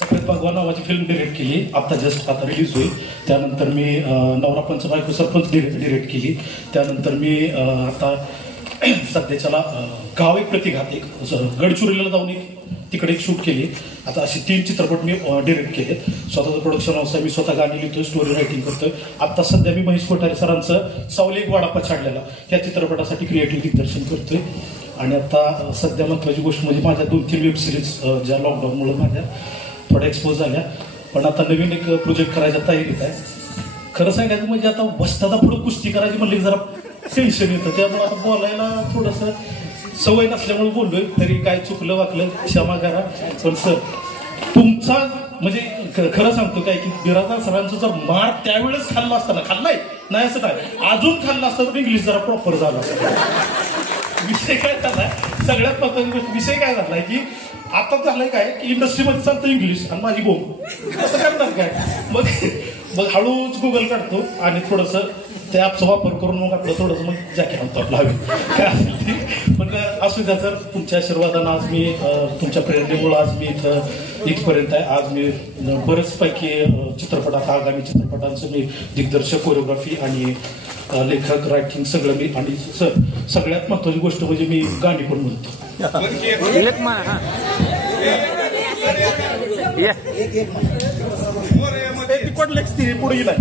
सफेद भगवान नावाची फिल्म डिरेक्ट केली, आता जस्ट आता रिलीज होईल. त्यानंतर मी नवरा पंच बायको सरपंच डिरेक्ट केली. त्यानंतर मी आता सध्याच्याला गाव एक प्रतिघात एक गडचिरोलीला जाऊन एक तिकडे एक शूट केली. आता अशी 3 चित्रपट मी डिरेक्ट केले. स्वतःचं प्रोडक्शन हाऊस आहे. मी स्वतः गाणी लिहितोय, स्टोरी रायटिंग करतोय. आता सध्या मी महेश कोठारे सरांचं सावली एक वाडापा छाडलेला या चित्रपटासाठी क्रिएटिव्ह दिग्दर्शन करतोय. आणि आता सध्या महत्वाची गोष्ट म्हणजे माझ्या 2-3 वेब सिरीज ज्या लॉकडाऊनमुळे माझ्या थोड्या एक्सपोज झाल्या, पण आता नवीन एक प्रोजेक्ट करायच्या तयारीत आहे. खरं सांगायचं म्हणजे आता वस्तादा पुढे कुस्ती करायची म्हणली जरा टेन्शन येतं, त्यामुळे आता बोलायला थोडंसं सवय नसल्यामुळे बोललोय. तरी काय चुकलं वाकलं क्षमा करा. पण सर तुमचा म्हणजे खरं सांगतो काय की बिराजदार सरांचा जर मार त्यावेळेस खाल्ला असताना, खाल्लाय नाही असं नाही, अजून खाल्ला असता तर इंग्लिश जरा प्रॉपर झाला असता. विषय काय झालाय, सगळ्यात महत्वाची गोष्ट विषय काय झालाय की आता झालंय काय की इंडस्ट्रीमध्ये चालतं इंग्लिश आणि माझी बोंब असं करणार काय. मग हळूच गुगल काढतो आणि थोडंसं त्या ॲपचा वापर करून मग आपलं थोडंसं मग जॅकेट आणतो आपला हवी काय असेल ती. पण असू द्या सर, तुमच्या आशीर्वादानं आज मी तुमच्या प्रेरणेमुळं आज मी इथपर्यंत आहे. आज मी बरेचपैकी चित्रपटात, आगामी चित्रपटांचं मी दिग्दर्शक, कोरिओग्राफी आणि लेखक, रायटिंग सगळं मी. आणि सर सगळ्यात महत्वाची गोष्ट म्हणजे मी गाणी पण म्हणतो. पुढे गेला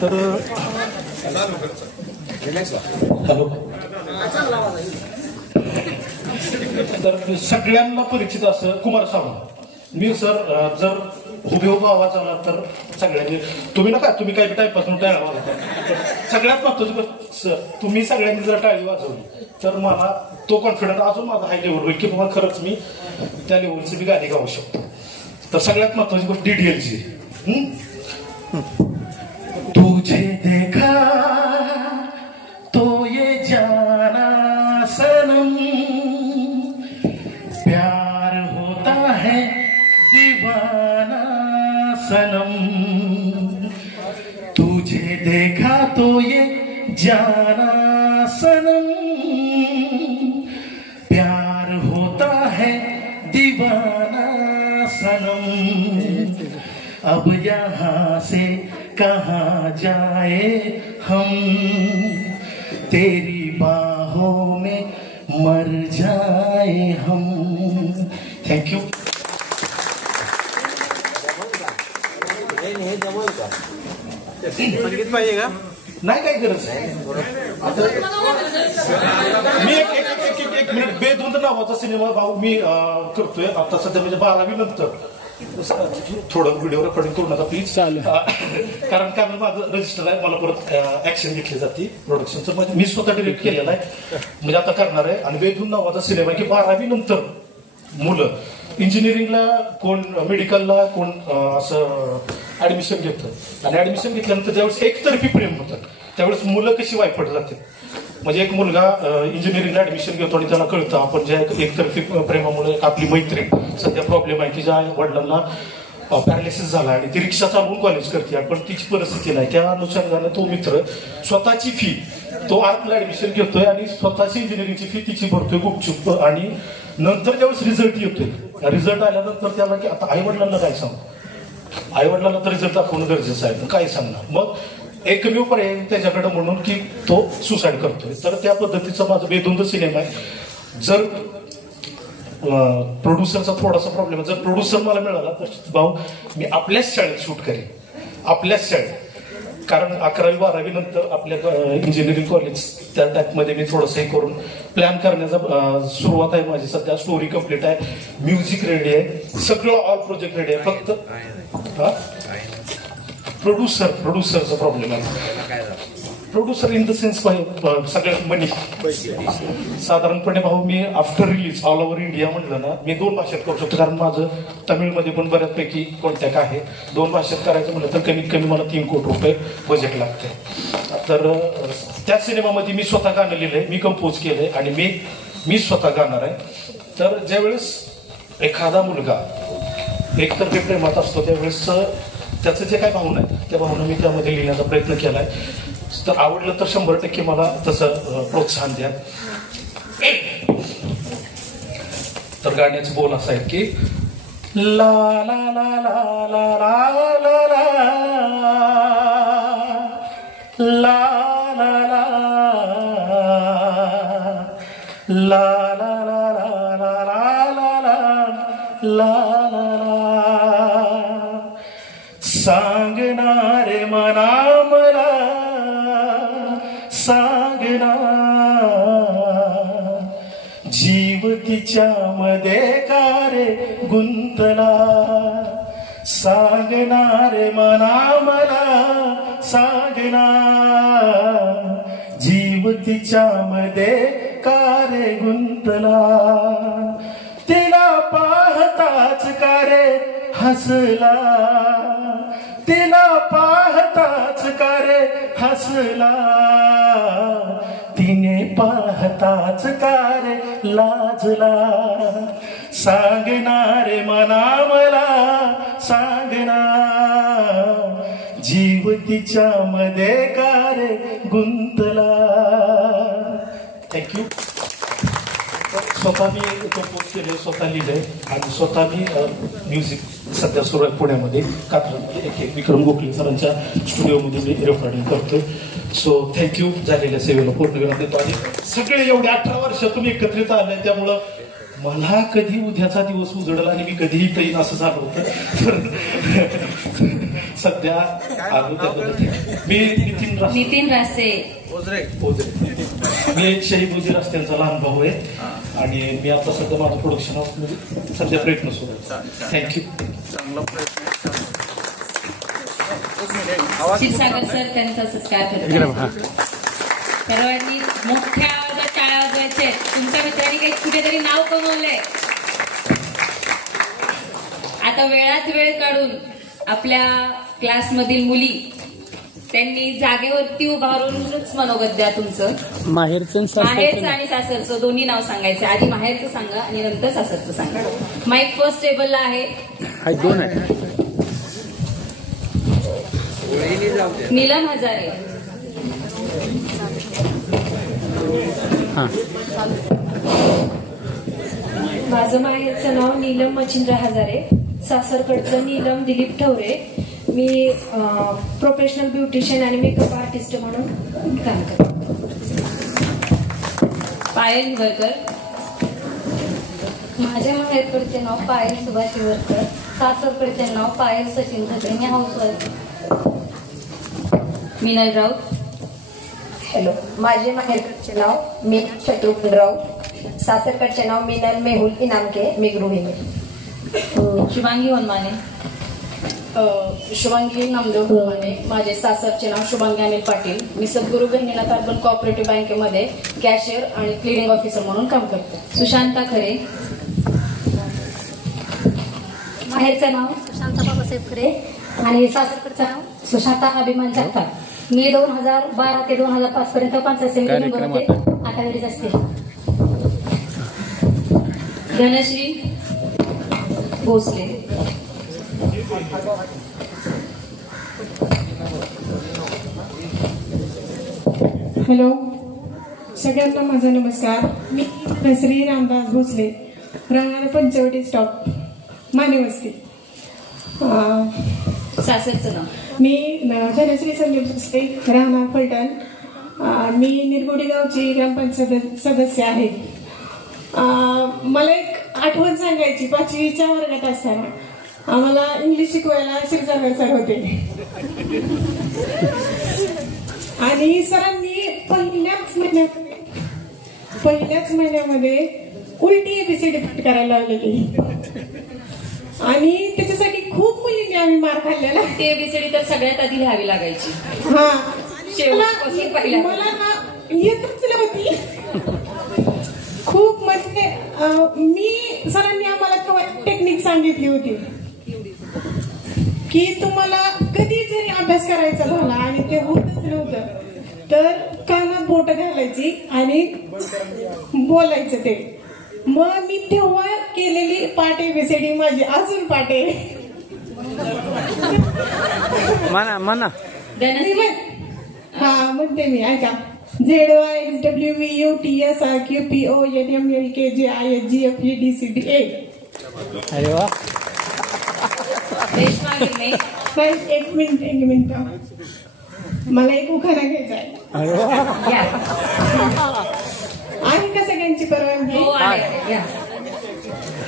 तर हॅलो. तर सगळ्यांना परिचित असं कुमार सावंत. मी सर जर हुबेहूब आवाज आला तर सगळ्यांनी, तुम्ही नका, तुम्ही काही टाईपासून टाळी वाजवता. सगळ्यात महत्वाचं सर, तुम्ही सगळ्यांनी जर टाळी वाजवली तर मला तो कॉन्फिडन्स अजून माझा हाय लेवल होईल की बाबा खरंच मी त्या लेवलची बी गाणी गाऊ शकतो. तर सगळ्यात महत्वाची गोष्ट DDLची. तुझे देखा तो ये जाना सनम, प्यार होता है दीवाना सनम, तुझे देखा तो ये जाना सनम, प्यार होता है दीवाना सनम, अब यहाँ से कहाँ जाए हम, तेरी बाहों में मर जाए हम. थँक्यू. संगीत पाहिजे का? नाही काही गरज आहे. मी एक मिनिट, बेधुंद नावाचा सिनेमा भाऊ मी करतोय आता सध्या, म्हणजे 12वी नंतर. थोडं व्हिडिओ रेकॉर्डिंग करू नका प्लीज. कारण माझं रजिस्टर आहे, मला परत ऍक्शन घेतली जाते प्रोडक्शनचं. म्हणजे मी स्वतः डिरेक्ट केलेलं आहे, म्हणजे आता करणार आहे. आणि बेधुंद नावाचा सिनेमा की 12वी नंतर मुलं इंजिनिअरिंगला, कोण मेडिकलला, कोण असं ऍडमिशन घेतं. आणि ऍडमिशन घेतल्यानंतर ज्यावेळेस एकतर्फी प्रेम होतं त्यावेळेस मुलं कशी वायपट जाते. म्हणजे एक मुलगा इंजिनिअरिंगला ऍडमिशन घेतो आणि त्याला कळतं आपण ज्या एकतर्फी प्रेमामुळे आपली मैत्रीण सध्या प्रॉब्लेम आहे की ज्या वडिलांना पॅरालिसिस झाला आणि ती रिक्षा चालवून कॉलेज करते, पण तिची परिस्थिती नाही. त्या अनुषंगाने तो मित्र स्वतःची फी तो आर्टला ऍडमिशन घेतोय आणि स्वतःची इंजिनिअरिंगची फी तिची भरतोय गुपचूप. आणि नंतर ज्यावेळेस रिझल्ट येतोय, रिझल्ट आल्यानंतर त्याला की आता आई वडिलांना काय सांगू, आई वडिलांना तर रिझल्ट दाखवणं गरजेचं आहे, काय सांगणार. मग एकमेव पर्याय त्याच्याकडे म्हणून की तो सुसाईड करतोय. तर त्या पद्धतीचा माझा बेधुंद सिनेमा आहे. जर प्रोड्युसरचा थोडासा प्रॉब्लेम आहे, जर प्रोड्युसर मला मिळाला तर भाऊ मी आपल्याच शाळेत शूट करेन, आपल्याच शाळेत. कारण 11वी 12वी नंतर आपल्या इंजिनिअरिंग कॉलेज त्या टाईपमध्ये मी थोडंसं हे करून प्लॅन करण्याचा सुरुवात आहे माझी. सध्या स्टोरी कम्प्लीट आहे, म्युझिक रेडी आहे, सगळं ऑल प्रोजेक्ट रेडी आहे. फक्त प्रोड्युसरचा प्रॉब्लेम आहे. प्रोड्युसर इन द सेन्स सगळ्यात मनी. साधारणपणे भाऊ me after release all over India म्हटलं ना, मी 2 भाषेत करू शकतो. कारण माझं तमिळमध्ये पण बऱ्याचपैकी कॉन्टॅक्ट आहे. 2 भाषेत करायचं म्हटलं तर कमीत कमी मला 3 कोटी रुपये बजेट लागते. तर त्या सिनेमामध्ये मी स्वतः गाणं लिहिलंय, मी कंपोज केलंय आणि मी स्वतः गाणार आहे. तर ज्यावेळेस एखादा मुलगा एकतर्फी प्रेमात असतो त्यावेळेस त्याचं जे काय भावना आहे त्या भावना मी त्यामध्ये लिहिण्याचा प्रयत्न केलाय. तर आवडलं तर 100% मला तसं प्रोत्साहन द्या. तर गाण्याचे बोल असं आहेत की ला ला ला ला ला ला ला ला ला ला ला ला ला सांगणार मना मला सांगना जीव तिच्या मध्ये का रे गुंतला सांगणार मना मला सांगना जीव तिच्या मध्ये का रे गुंतला तिला पाहताच का रे हसला तिला पाहताच का रे हसला तिने पाहताच कार लाजला, सांगणारे मना मला सांगना, जीव तिच्या मध्ये कार गुंतला. थँक्यू. स्वतः मी कंपोज केले, स्वतः लिहिलंय आणि स्वतः मी म्युझिक सध्या सुरू आहे पुण्यामध्ये कात्रजमध्ये एक विक्रम गोखले सरांच्या स्टुडिओमध्ये मी रेकॉर्डिंग करतोय. So thank you. झालेल्या सेवेला पूर्ण वेळा देतो. आणि सगळे एवढे 18 वर्ष तुम्ही एकत्रित आले, त्यामुळं मला कधी उद्याचा दिवस उजडला आणि मी कधीही येईन असं झालं होतं. तर सध्या आलो त्याबद्दल मी नितीन रास्ते मी शहीद रस्त्यांचा लहान भाऊ आहे आणि मी आता सध्या माझं प्रोडक्शन हाऊसमध्ये सध्या प्रयत्न सुरू आहे. थँक्यू. क्षीरसागर सर त्यांचा सत्कार करतात. सर्वांनी मोठ्या आवाजात टाळ्या वाजवायचे. तुमच्या मित्रांनी काही कुठेतरी नाव कमवलंय. आता वेळात वेळ काढून आपल्या क्लासमधील मुली त्यांनी जागेवरती उभारूनच मनोगत द्या तुमचं. माहेरचं आणि सासरचं दोन्ही नाव सांगायचं. आधी माहेरचं सांगा आणि नंतर सासरचं सांगा. माईक फर्स्ट टेबलला आहे. दोन आहे. नीलम हजारे. माझं माहेरचं नाव नीलम मच्छिंद्र हजारे, सासरकडचं नीलम दिलीप ठवरे. मी प्रोफेशनल ब्युटिशियन आणि मेकअप आर्टिस्ट म्हणून काम करते. पायल हिवरकर. माझ्या माहेरकडचे नाव पायल सुभाष हिवरकर, सासरकडचे नाव पायल सचिन धगरे. मी हाऊसवाईफ. मिनल राऊत. हॅलो. माझे माहेरकडचे नाव मी शत्रुघ्न राऊत, सासरकडचे नाव मिनल मेहुल इनामके. मी गृहिणी. शुभांगी वनमाने. शुभांगी नामदेव हुमाने. माझे सासरचे नाव शुभांगी अनिल पाटील. मी सद्गुरू गहिनीनाथ अर्बन कोऑपरेटिव्ह बँकेमध्ये कॅशियर आणि क्लिनिंग ऑफिसर म्हणून काम करते. सुशांता खरे. माहेरचं नाव सुशांता बाबासाहेब खरे आणि सासरकडचं नाव सुशांता अभिमान जगताप. मी 2012 ते 2005 पर्यंत पंचायत समिती मेंबर होते. आता घरीच असते. धनश्री भोसले. हॅलो. सगळ्यांना माझा नमस्कार. मी धनश्री रामदास भोसले, राहणार पंचवटी स्टॉप, मानेवस्ती. सासरचं नाव मी धनश्री संदीप भोसले, राहणार फलटण. मी निरगुडी गावची ग्रामपंचायत सदस्य आहे. मला एक आठवण सांगायची. 5वीच्या वर्गात असताना आम्हाला इंग्लिश शिकवायला क्षीरसागर सर होते आणि सरांनी पहिल्याच महिन्यामध्ये उलटी एबीसीडी पाठ करायला लावलेली आणि त्याच्यासाठी खूप मुलींनी आम्ही मार खाल्लेला. ते एबीसीडी तर सगळ्यात आधी लिहावी लागायची. हा. मला ना येतच नव्हती. खूप म्हणजे मी सरांनी आम्हाला टेक्निक सांगितली होती की तुम्हाला कधी जरी अभ्यास करायचा झाला आणि ते होतच नव्हतं तर कानात बोट घालायची आणि बोलायचं ते. मग मी तेव्हा केलेली पाठ एबीसीडी माझी अजून पाठ आहे. हा म्हणते मी. ऐका. ZYXWVUTSRQPONMLKJISGFGDCDA. अरे वा. एक मिनिट मला एक उखाणा घ्यायचा आहे. आहे का सगळ्यांची परवानगी?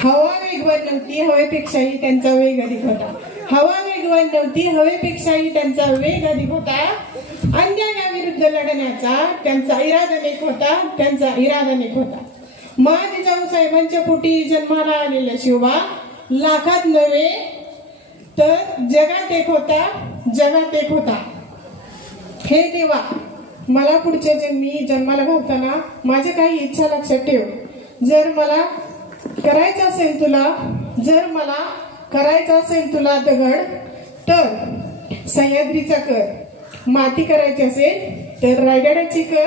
हवा वेगवान नव्हती, हवेपेक्षाही त्यांचा वेग अधिक होता. हवा वेगवान नव्हती, हवेपेक्षाही त्यांचा वेग अधिक होता. अन्यायाविरुद्ध लढण्याचा त्यांचा इरादा नेक होता, त्यांचा इरादा नेक होता. महाजिजाऊ साहेबांच्या पोटी जन्माला आलेला शिवबा लाखात नव्हे तर जगात एक होता, जगात एक होता. हे देवा, मला पुढच्या जन्मी जन्माला घालताना माझ्या काही इच्छा लक्षात ठेव. जर मला करायचं असेल तुला दगड तर सह्याद्रीचा कर. माती करायची असेल तर रायगडाची कर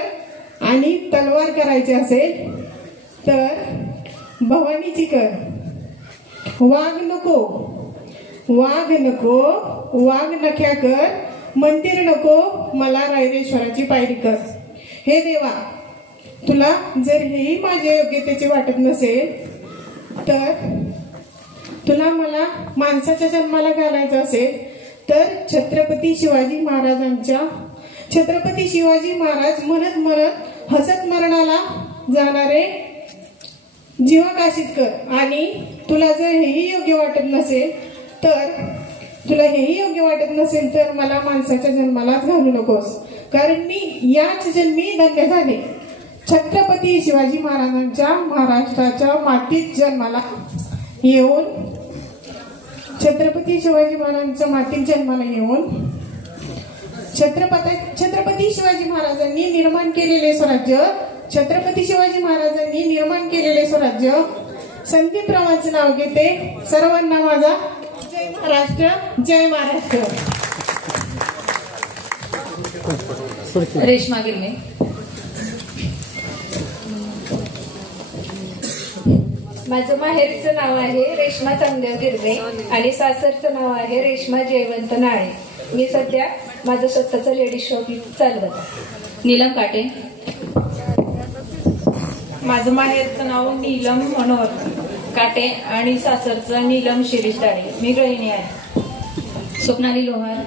आणि तलवार करायची असेल तर भवानीची कर. वाघ नको, वाघ नको, वाघ नख्या कर, मंदिर नको, मला रायरेश्वराची पायरी कर. हे देवा, तुला जर हेही माझ्या योग्यतेचे वाटत नसेल तर तुला मला माणसाच्या जन्माला घालायचं असेल तर छत्रपती शिवाजी महाराज म्हणत म्हणत हसत मरणाला जाणारे जीवाकाशीत कर. आणि तुला जर हेही योग्य वाटत नसेल तर मला माणसाच्या जन्मालाच घालू नकोस, कारण मी याच जन्मी धन्य झाले. छत्रपती शिवाजी महाराजांच्या महाराष्ट्राच्या मातीत जन्माला येऊन छत्रपती शिवाजी महाराजांच्या मातीत जन्माला येऊन छत्रपती शिवाजी महाराजांनी निर्माण केलेले स्वराज्य संधीप्रमाचं नाव घेते. सर्वांना माझा जय महाराष्ट्र, जय महाराष्ट्र. रेश्मा गिरणे. माझं माहेरचं नाव आहे रेश्मा चांगदेव गिरणे आणि सासरचं नाव आहे रेश्मा जयवंत नाळे. मी सध्या माझं स्वतःचं लेडीज शॉप चालवत. नीलम काटे. माझं माहेरचं नाव नीलम मनोहर काटे आणि सासरचं नीलम शिरीष दाडे. मी गृहिणी आहे. स्वप्नाली लोहार.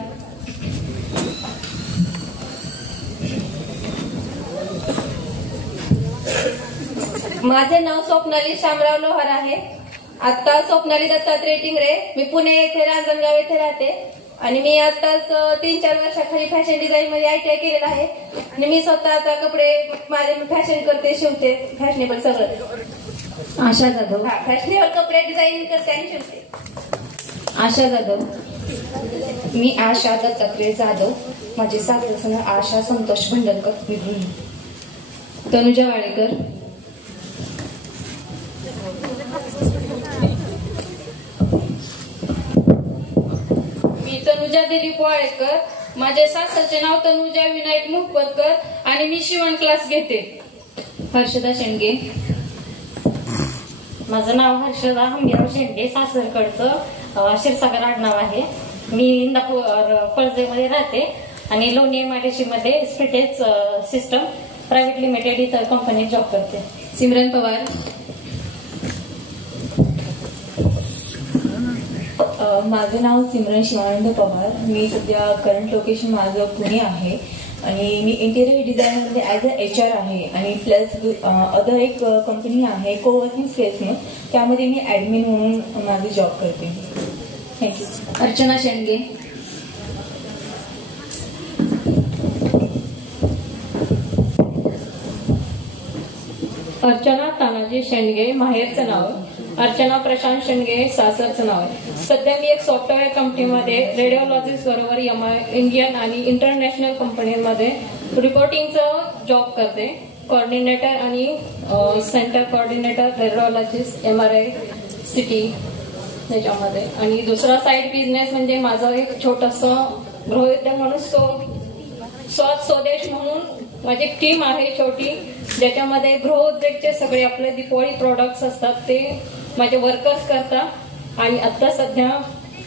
माझे नाव स्वप्नाली शामराव लोहार आहे. आता स्वप्नाली दत्तात्रय टिंगरे. मी पुणे येथे रांजणगाव येथे राहते आणि मी आताच 3-4 वर्षाखाली फॅशन डिझाईन मध्ये ITI केलेला आहे आणि मी स्वतः आता कपडे माझे फॅशन करते, शिवते, फॅशनेबल सगळं. आशा जाधव. फॅशनेबल कपडे डिझाईन करते आणि शिवते. आशा जाधव. मी आशा दत्तात्रय जाधव. माझे सासरचं नाव आशा संतोष भंडलकर. मी गृहिणी. तनुजा वाडेकर. मी तनुजा दिलीप वाळेकर. माझे सासरचे नाव तनुजा विनायक मुखपतकर आणि मी शिवण क्लास घेते. हर्षदा शेंडगे. माझं नाव हर्षदा हंबीराव शेंडगे. सासरकडचं क्षीरसागर आडनाव आहे. मी इंदापूर पळजेमध्ये राहते आणि लोणी MIDC मध्ये स्पिटेज सिस्टम प्रायव्हेट लिमिटेड इथं कंपनीत जॉब करते. सिमरन पवार. माझं नाव सिमरन शिवानंद पवार. मी सध्या करंट लोकेशन माझं पुणे आहे आणि मी इंटेरियर डिझायनरमध्ये ॲज अ HR आहे आणि प्लस अदर एक कंपनी आहे कोवर्किंग स्पेस म्हणून, त्यामध्ये मी ॲडमिन म्हणून माझी जॉब करते. थँक्यू. अर्चना शेंडगे. अर्चना तानाजी शेंडगे. माहेरचं नाव अर्चना प्रशांत शेंडगे. सासरचं नाव. सध्या मी एक सॉफ्टवेअर कंपनीमध्ये रेडिओलॉजिस्ट बरोबर इंडियन आणि इंटरनॅशनल कंपनीमध्ये रिपोर्टिंगचं जॉब करते. कोऑर्डिनेटर आणि centre coordinator radiologist MRI city त्याच्यामध्ये. आणि दुसरा साईड बिझनेस म्हणजे माझं एक छोटंसं गृहोद्योग म्हणून स्वदेश म्हणून माझी एक टीम आहे छोटी, ज्याच्यामध्ये गृहोद्योगचे सगळे आपले दिपोळी प्रोडक्ट्स असतात ते माझे वर्कर्स करतात. आणि आता सध्या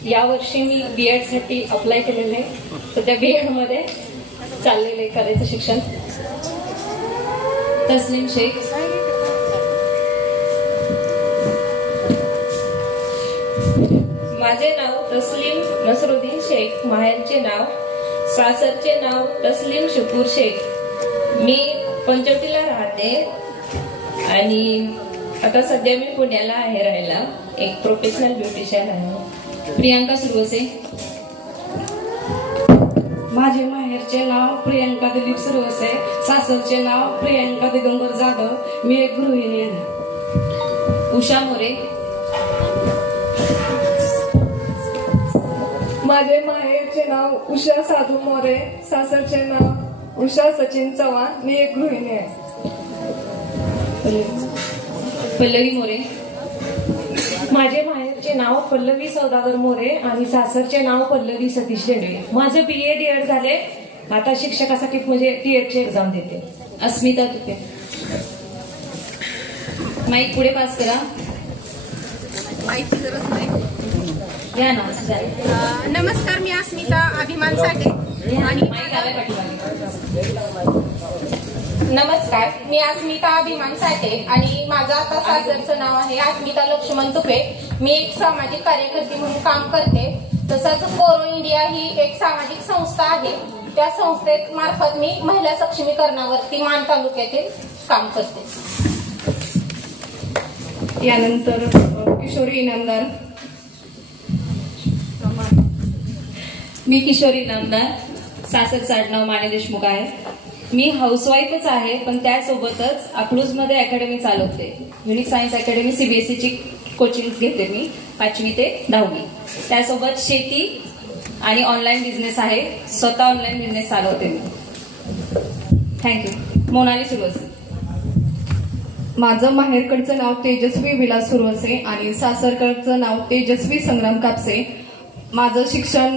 यावर्षी मी B.Ed साठी अप्लाय केलेले. सध्या B.Ed मध्ये चाललेले करायचं शिक्षण. तस्लीम शेख. माझे नाव तस्लीम नसरुद्दीन शेख. माहेरचे नाव सासरचे नाव तस्लीम शुकूर शेख. मी पंचवटीला राहते आणि आता सध्या मी पुण्याला आहे राहायला. एक प्रोफेशनल ब्युटिशियन आहे. प्रियांका सुरवसे. माझे माहेरचे नाव प्रियांका दिलीप सुरवसे. सासरचे नाव प्रियांका दिगंबर जाधव. मी एक गृहिणी आहे. उषा मोरे. माझे माहेरचे नाव उषा साधू मोरे. सासरचे नाव उषा सचिन चव्हाण. मी एक गृहिणी आहे. पल्लवी मोरे. माझे माहेरचे नाव पल्लवी सौदागर मोरे आणि सासरचे नाव पल्लवी सतीश लेंडवे. माझं B.Ed झाले. आता शिक्षकासाठी म्हणजे TET ची एक्झाम देते. अस्मिता तुपे. माईक पुढे पास करा. घ्या ना. नमस्कार, मी अस्मिता अभिमान साठे आणि नमस्कार, मी अस्मिता अभिमान साठे आणि माझं आता सासरचं नाव आहे अस्मिता लक्ष्मण तुपे. मी एक सामाजिक कार्यकर्ती म्हणून काम करते. तसंच कोरो इंडिया ही एक सामाजिक संस्था आहे. त्या संस्थेत मार्फत मी महिला सक्षमीकरणावरती मान तालुक्यातील काम करते. यानंतर किशोरी इनामदार. मी किशोरी इनामदार, सासरचं आडनाव माने देशमुख आहे. मी हाऊसवाईफच आहे, पण त्यासोबतच अकलूजमध्ये अकॅडमी चालवते. युनिक सायन्स अकॅडमी सीबीएसईची कोचिंग घेते मी 5वी ते 10वी. त्यासोबत शेती आणि ऑनलाईन बिझनेस आहे. स्वतः ऑनलाईन बिझनेस चालवते मी. थँक्यू. मोनाली सुरवसे. माझं माहेरकडचं नाव तेजस्वी विलास सुरवसे आणि सासरकडचं नाव तेजस्वी संग्राम कापसे. माझं शिक्षण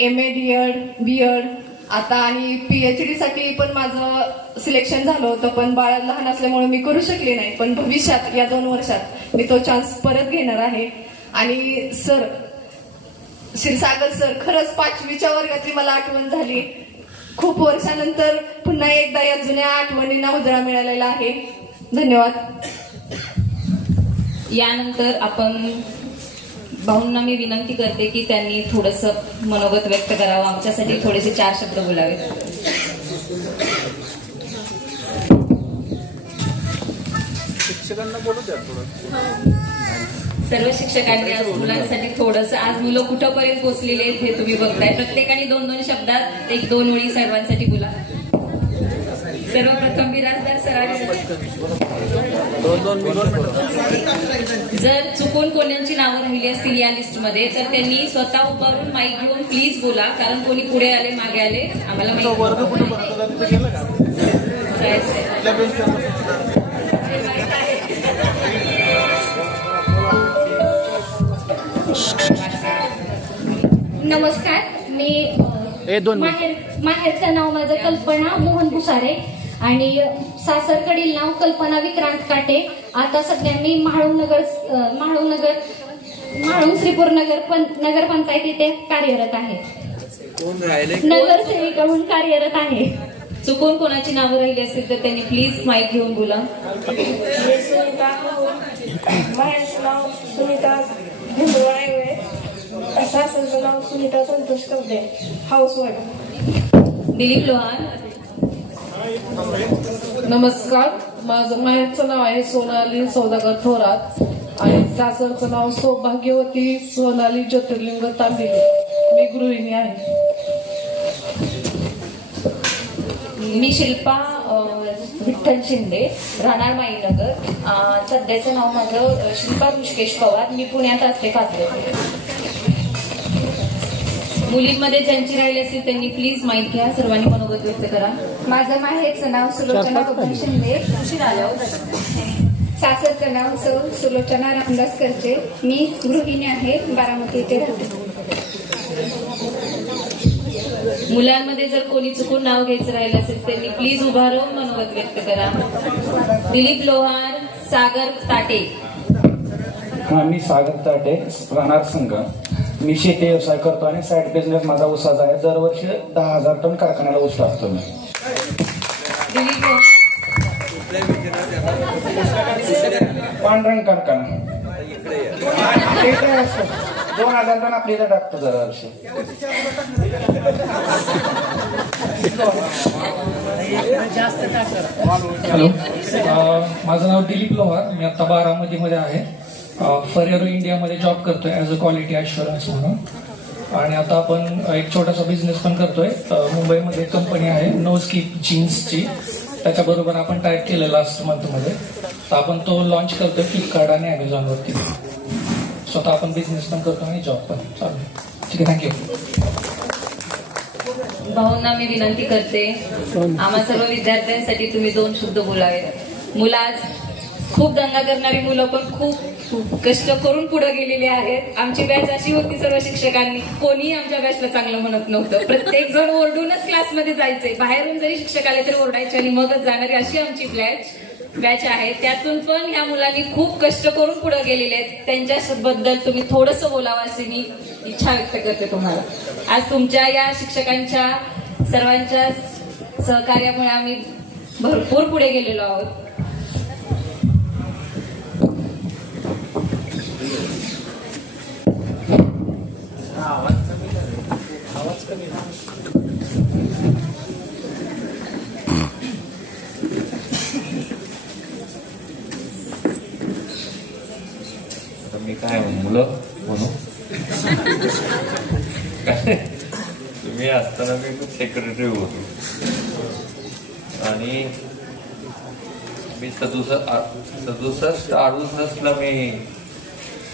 MA DED BEd आता आणि PhD साठी पण माझं सिलेक्शन झालं होतं, पण बाळ लहान असल्यामुळे मी करू शकले नाही. पण भविष्यात या 2 वर्षात मी तो चान्स परत घेणार आहे. आणि सर, क्षीरसागर सर, खरंच 5वीच्या वर्गातली मला आठवण झाली. खूप वर्षानंतर पुन्हा एकदा या जुन्या आठवणींना उजाळा मिळालेला आहे. धन्यवाद. यानंतर आपण भाऊंना मी विनंती करते की त्यांनी थोडंसं मनोगत व्यक्त करावं. आमच्यासाठी थोडेसे 4 शब्द बोलावेत. शिक्षकांना बोलू द्या थोडं. सर्व शिक्षकांनी आज मुलांसाठी थोडंसं, आज मुलं कुठंपर्यंत पोहोचलेले आहेत हे तुम्ही बघताय. प्रत्येकाने 2-2 शब्दात 1-2 ओळी सर्वांसाठी बोला. सर्वप्रथम बिराजदार सरांनी जर चुकून कोणाची नावं राहिली असतील या लिस्टमध्ये तर त्यांनी स्वतः उभारून माईक घेऊन प्लीज बोला, कारण कोणी पुढे आले मागे आले आम्हाला नमस्कार, मी माहेरचं नाव माझं कल्पना मोहन भुसारे आणि सासरकडील नाव कल्पना विक्रांत काटे. आता सध्या मी म्हाळूंग श्रीपूर नगरपंचायत इथे कार्यरत आहे. नगरसेविका म्हणून कार्यरत आहे. चुकून कोणाची नावं राहिली असतील तर त्यांनी प्लीज माईक घेऊन बोला. माहेरचं नाव सुनीता भिंबवाळे, सासरचं नाव सुनीता संतोष कवडे, हाऊसवाईफ. दिलीप लोहार. नमस्कार, माझं माहेरचं नाव आहे सोनाली सौदागर थोरात आणि सासरचं नाव सौभाग्यवती सोनाली ज्योतिर्लिंग तांबिले. मी गृहिणी आहे. मी शिल्पा विठ्ठल शिंदे, राहणार माईनगर. सध्याचं नाव माझं शिल्पा ऋषिकेश पवार. मी पुण्यात असते कात्रज. मुलींमध्ये ज्यांची राहिली असतील त्यांनी प्लीज माईक घ्या. सर्वांनी मनोगत व्यक्त करा. माझं माहेरचं नाव सुलोचना बबन शिंदे. सासरचं नाव सुलोचना रामदास करचे. मी गृहिणी आहे, बारामती येथे राहते. मुलांमध्ये जर कोणी चुकून नाव घ्यायचं राहिलं असेल त्यांनी प्लीज उभा राहून मनोगत व्यक्त करा. दिलीप लोहार. सागर ताटे. मी सागर ताटे, राहणार संघ. मी शेती व्यवसाय करतो आणि साईड बिझनेस माझा ऊसाचा आहे. दरवर्षी 10,000 टन कारखान्याला ऊस टाकतो मी. पांढरंग कारखाना 2,000 टन आपल्या इथे टाकतो दरवर्षी. हॅलो, माझं नाव दिलीप लोहार. मी आता बारामतीमध्ये आहे. फरेरो इंडियामध्ये जॉब करतोय ऍज अ क्वालिटी ॲश्युरन्स म्हणून. आणि आता आपण एक छोटासा बिझनेस पण करतोय. मुंबईमध्ये कंपनी आहे नोस्कीप जीन्सची, त्याच्याबरोबर आपण टाईप केलं लास्ट मंथमध्ये. तर आपण तो लॉन्च करतोय फ्लिपकार्ट आणि अमेझॉनवरती. स्वतः आपण बिझनेस पण करतो आणि जॉब पण चालू. ठीक आहे, थँक्यू. भाऊंना मी विनंती करते, आम्हा सर्व विद्यार्थ्यांसाठी तुम्ही 2 शब्द बोलावेत. मुलं आज खूप दंगा करणारी मुलं पण खूप कष्ट करून पुढे गेलेले आहेत. आमची बॅच अशी होती, सर्व शिक्षकांनी कोणी आमच्या बॅचला चांगलं म्हणत नव्हतं. प्रत्येक जण ओरडूनच क्लासमध्ये जायचे. बाहेरून जरी शिक्षक आले तरी ओरडायचे आणि मगच जाणारी अशी आमची बॅच आहे. त्यातून पण ह्या मुलांनी खूप कष्ट करून पुढे गेलेले आहेत. त्यांच्याबद्दल तुम्ही थोडंसं बोलावं अशी मी इच्छा व्यक्त करते तुम्हाला. आज तुमच्या या शिक्षकांच्या सर्वांच्या सहकार्यामुळे आम्ही भरपूर पुढे गेलेलो आहोत. मी काय मुलं म्हणू तुम्ही असताना मी सेक्रेटरी होतो आणि मी 67-68 मी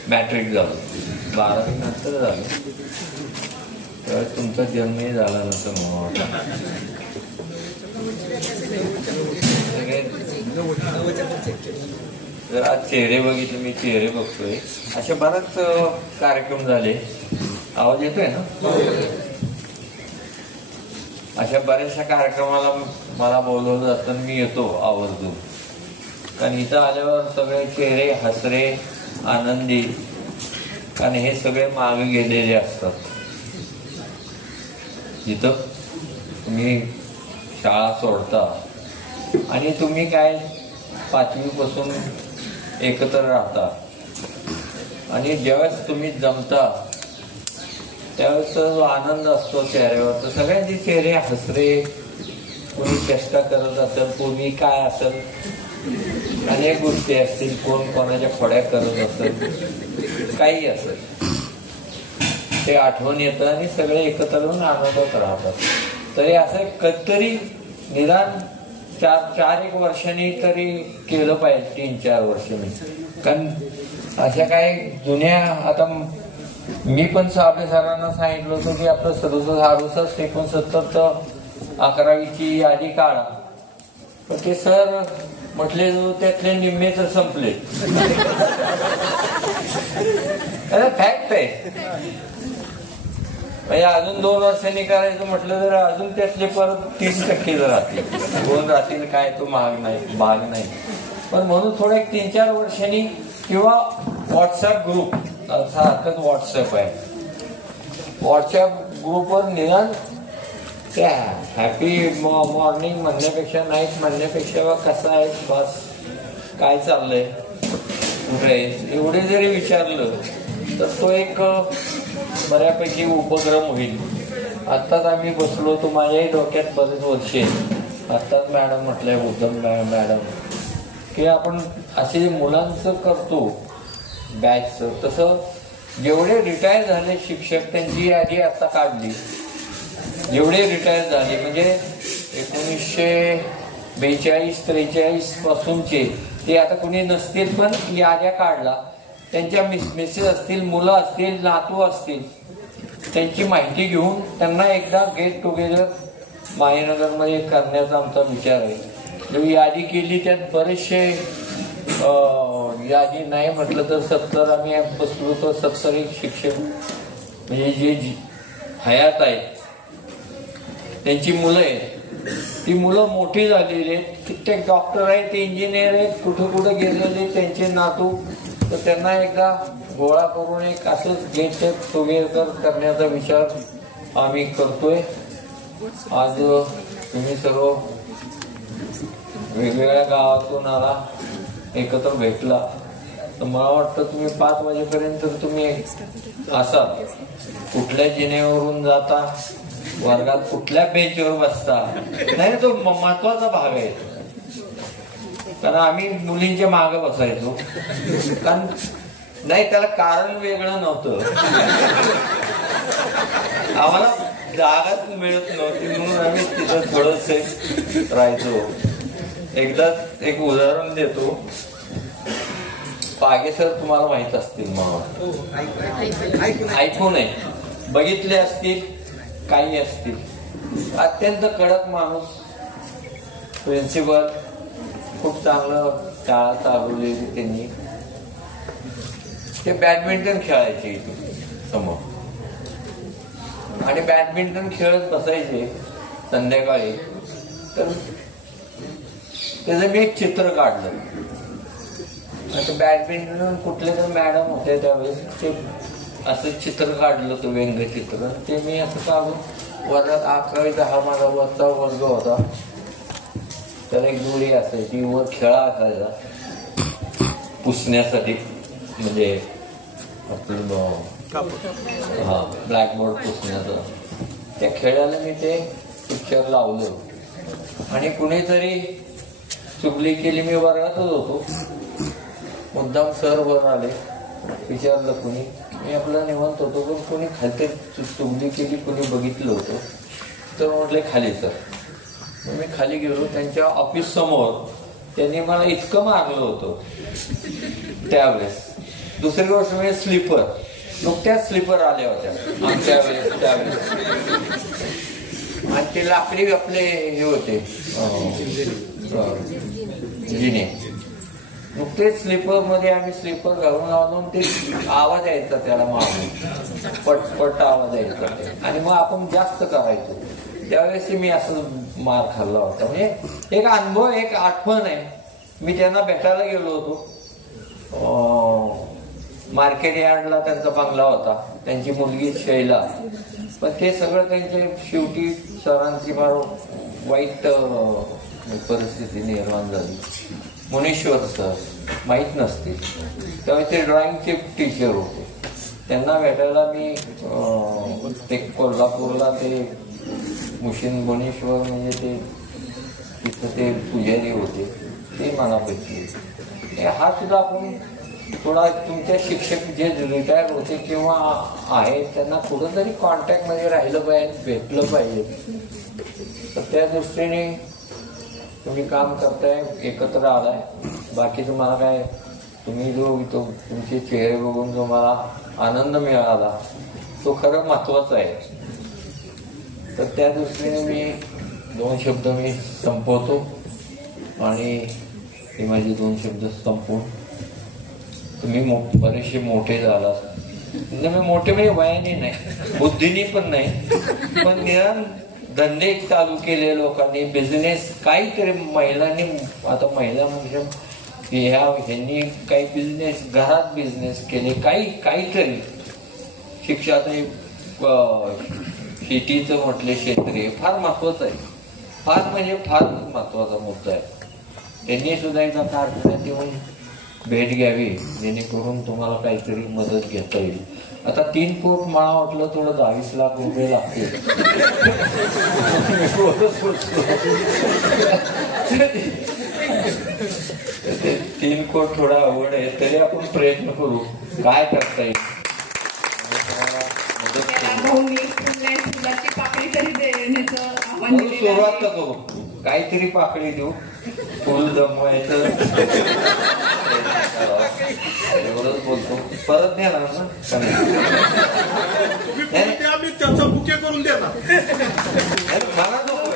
मॅट्रिक झालो. 12वी नंतर झालं. तर तुमचा जन्मही झाला नसं मला जर आज चेहरे बघितले, मी चेहरे बघतोय. असे बरेच कार्यक्रम झाले. आवाज येतोय ना? अशा बऱ्याचशा कार्यक्रमाला मला बोलवलं जातं, मी येतो आवर्जून. कारण इथं आल्यावर सगळे चेहरे हसरे, आनंदी, कारण हे सगळे मागे गेलेले असतात. जिथं तुम्ही शाळा सोडता आणि तुम्ही काय 5वीपासून एकत्र राहता आणि ज्यावेळेस तुम्ही जमता त्यावेळेस जो आनंद असतो चेहऱ्यावर, तर सगळ्यांचे चेहरे हसरे, कोणी चेष्टा करत असेल, कोणी काय असेल, अनेक गोष्टी असतील, कोण कोणाच्या खोड्या करत असेल, काही असेल, ते आठवण येतं आणि सगळे एकत्र येऊन आनंदात राहतात. तरी असं कधीतरी निदान 4-1 वर्षांनी तरी केलं पाहिजे, 3-4 वर्षांनी. कारण अशा काही जुन्या, आता मी पण साबळे सरांना सांगितलं होतं की आपलं 67-68 11वीची यादी काढा, पण ते सर म्हटले त्यातले निम्मे तर संपले. फॅक्ट आहे. म्हणजे अजून 2 वर्षांनी करायचं म्हटलं तर अजून त्यातले परत 30% जर राहतील, 2 राहतील, काय तो भाग नाही. पण म्हणून थोडं 3-4 वर्षांनी किंवा व्हॉट्सअप ग्रुप, सारखंच व्हॉट्सअप आहे, व्हॉट्सअप ग्रुपवर निदान त्या हॅपी मॉर्निंग म्हणण्यापेक्षा, नाईट म्हणण्यापेक्षा कसं आहे, बस काय चाललंय, कुठे आहे, एवढे जरी विचारलं तर तो एक बऱ्यापैकी उपक्रम होईल. आत्ताच आम्ही बसलो होतो, माझ्याही डोक्यात बरेच वर्ष आत्ताच मॅडम म्हटलंय, उद्धम मॅडम, की आपण असे मुलांचं करतो बॅचचं, तसं जेवढे रिटायर झाले शिक्षक त्यांची यादी आता काढली. जेवढे रिटायर झाले म्हणजे 1942-43 पासूनचे, ते आता कुणी नसतील पण याद्या काढला. त्यांच्या मिसेस असतील, मुलं असतील, नातू असतील, त्यांची माहिती घेऊन त्यांना एकदा गेट टुगेदर माहीनगरमध्ये करण्याचा आमचा विचार आहे. जेव्हा यादी केली त्यात बरेचसे, यादी नाही म्हटलं तर 70 आम्ही बसलो तर 70 शिक्षक म्हणजे जे हयात आहेत त्यांची मुलं आहेत. ती मुलं मोठी झालेली आहेत, कित्येक डॉक्टर आहेत, इंजिनियर आहेत, कुठं गेलेले त्यांचे नातू. तर त्यांना एकदा गोळा करून एक असंच गेट टुगेदर करण्याचा विचार आम्ही करतोय. आज तुम्ही सर्व वेगवेगळ्या गावातून आला, एकत्र भेटला, तर मला वाटतं तुम्ही 5 वाजेपर्यंत तुम्ही असाल. कुठल्या जिनेवरून जाता, वर्गात कुठल्या बेंचवर बसता, नाही तो महत्वाचा भाग आहे. कारण आम्ही मुलींच्या मागे बसायचो, कारण नाही त्याला कारण वेगळं नव्हतं, आम्हाला जागाच मिळत नव्हती म्हणून आम्ही तिथं थोडंसं राहायचो. एकदा एक उदाहरण देतो. पागे सर तुम्हाला माहित असतील, मला ऐकून आहे, बघितले असतील, काही असतील. अत्यंत कडक माणूस, प्रिन्सिपल, खूप चांगलं शाळा चालवलेली त्यांनी. ते बॅडमिंटन खेळायचे इथे समोर, आणि बॅडमिंटन खेळत बसायचे संध्याकाळी. तर त्याचं मी एक चित्र काढलं. आता बॅडमिंटन कुठले तर मॅडम होते त्यावेळेस, ते असं चित्र काढलं होतं, व्यंगचित्र. ते मी असं काढून वर्गात 11-10 माझा वरचा वर्ग होता, त्याला एक दोरी असायची, वर खेळा असायचा पुसण्यासाठी, म्हणजे आपलं ब्लॅकबोर्ड पुसण्याचं. त्या खेळाला मी ते पिक्चर लावलं, आणि कुणीतरी चुगली केली. मी वर्गातच होतो, मुद्दाम सर वर आले, विचारलं कुणी, मी आपला निवांत होतो, पण कोणी खाली चुगली केली, कोणी बघितलं होतं. तर म्हटले खाली सर. मी खाली गेलो, त्यांच्या ऑफिस समोर त्यांनी मला इतकं मारलं होतं त्यावेळेस. दुसरी गोष्ट म्हणजे स्लीपर, नुकत्याच स्लीपर आल्या होत्या आमच्या वेळेस त्यावेळेस, आणि ते लाकडी आपले हे होते जिने, नुकतेच स्लीपर मध्ये आम्ही स्लीपर घालून लावून ते आवाज यायचा त्याला मारून, पटपट आवाज यायचा, आणि मग आपण जास्त करायचो. त्यावेळेस मी असं मार खाल्ला होता. म्हणजे एक अनुभव, एक आठवण आहे. मी त्यांना भेटायला गेलो होतो मार्केट यार्डला, त्यांचा बंगला होता, त्यांची मुलगी शैला. पण ते सगळं त्यांचे शेवटी सरांची फार वाईट परिस्थिती निर्माण झाली. मुनीश्वर सर माहीत नसतील, त्यावेळी ते ड्रॉइंगचे टीचर होते. त्यांना भेटायला मी ते कोल्हापूरला ते मुनीश्वर म्हणजे ते तिथं ते पुजारी होते, ते मला भेटले. हा सुद्धा आपण थोडा तुमच्या शिक्षक जे रिटायर होते किंवा आहेत त्यांना कुठंतरी कॉन्टॅक्टमध्ये राहिलं पाहिजे, भेटलं पाहिजे. तर त्या दृष्टीने तुम्ही काम करताय, एकत्र आलाय. बाकी तुम्हाला काय, तुम्ही जो तुमचे चेहरे बघून जो मला आनंद मिळाला तो खरं महत्वाचा आहे. तर त्या दृष्टीने मी 2 शब्द मी संपवतो, आणि हे माझे 2 शब्द संपवून तुम्ही बरेचसे मोठे झालात. म्हणजे मी मोठे म्हणजे वयाने नाही, बुद्धीने पण नाही, पण निदान धंदे चालू केले लोकांनी, बिझनेस काहीतरी महिलांनी. आता महिला म्हणजे ह्यांनी काही बिझनेस, घरात बिझनेस केले, काहीतरी शिक्षण. शेतीचं म्हटले क्षेत्रीय फार महत्वाचं आहे, फार म्हणजे फार महत्वाचा मुद्दा आहे. त्यांनी सुद्धा एकदा कारखान्यात येऊन भेट घ्यावी, जेणेकरून तुम्हाला काहीतरी मदत घेता येईल. आता 3 कोट मला वाटलं थोडं 22 लाख रुपये लागतील. 3 कोट थोडा अवघड आहे, तरी आपण प्रयत्न करू, काय करता येईल. सुरुवात करू, काहीतरी पाकळी देऊ, फुल जमवायचं. एवढंच बोलतो, परत देणार ना त्याचा बुके करून देणार. मला नको,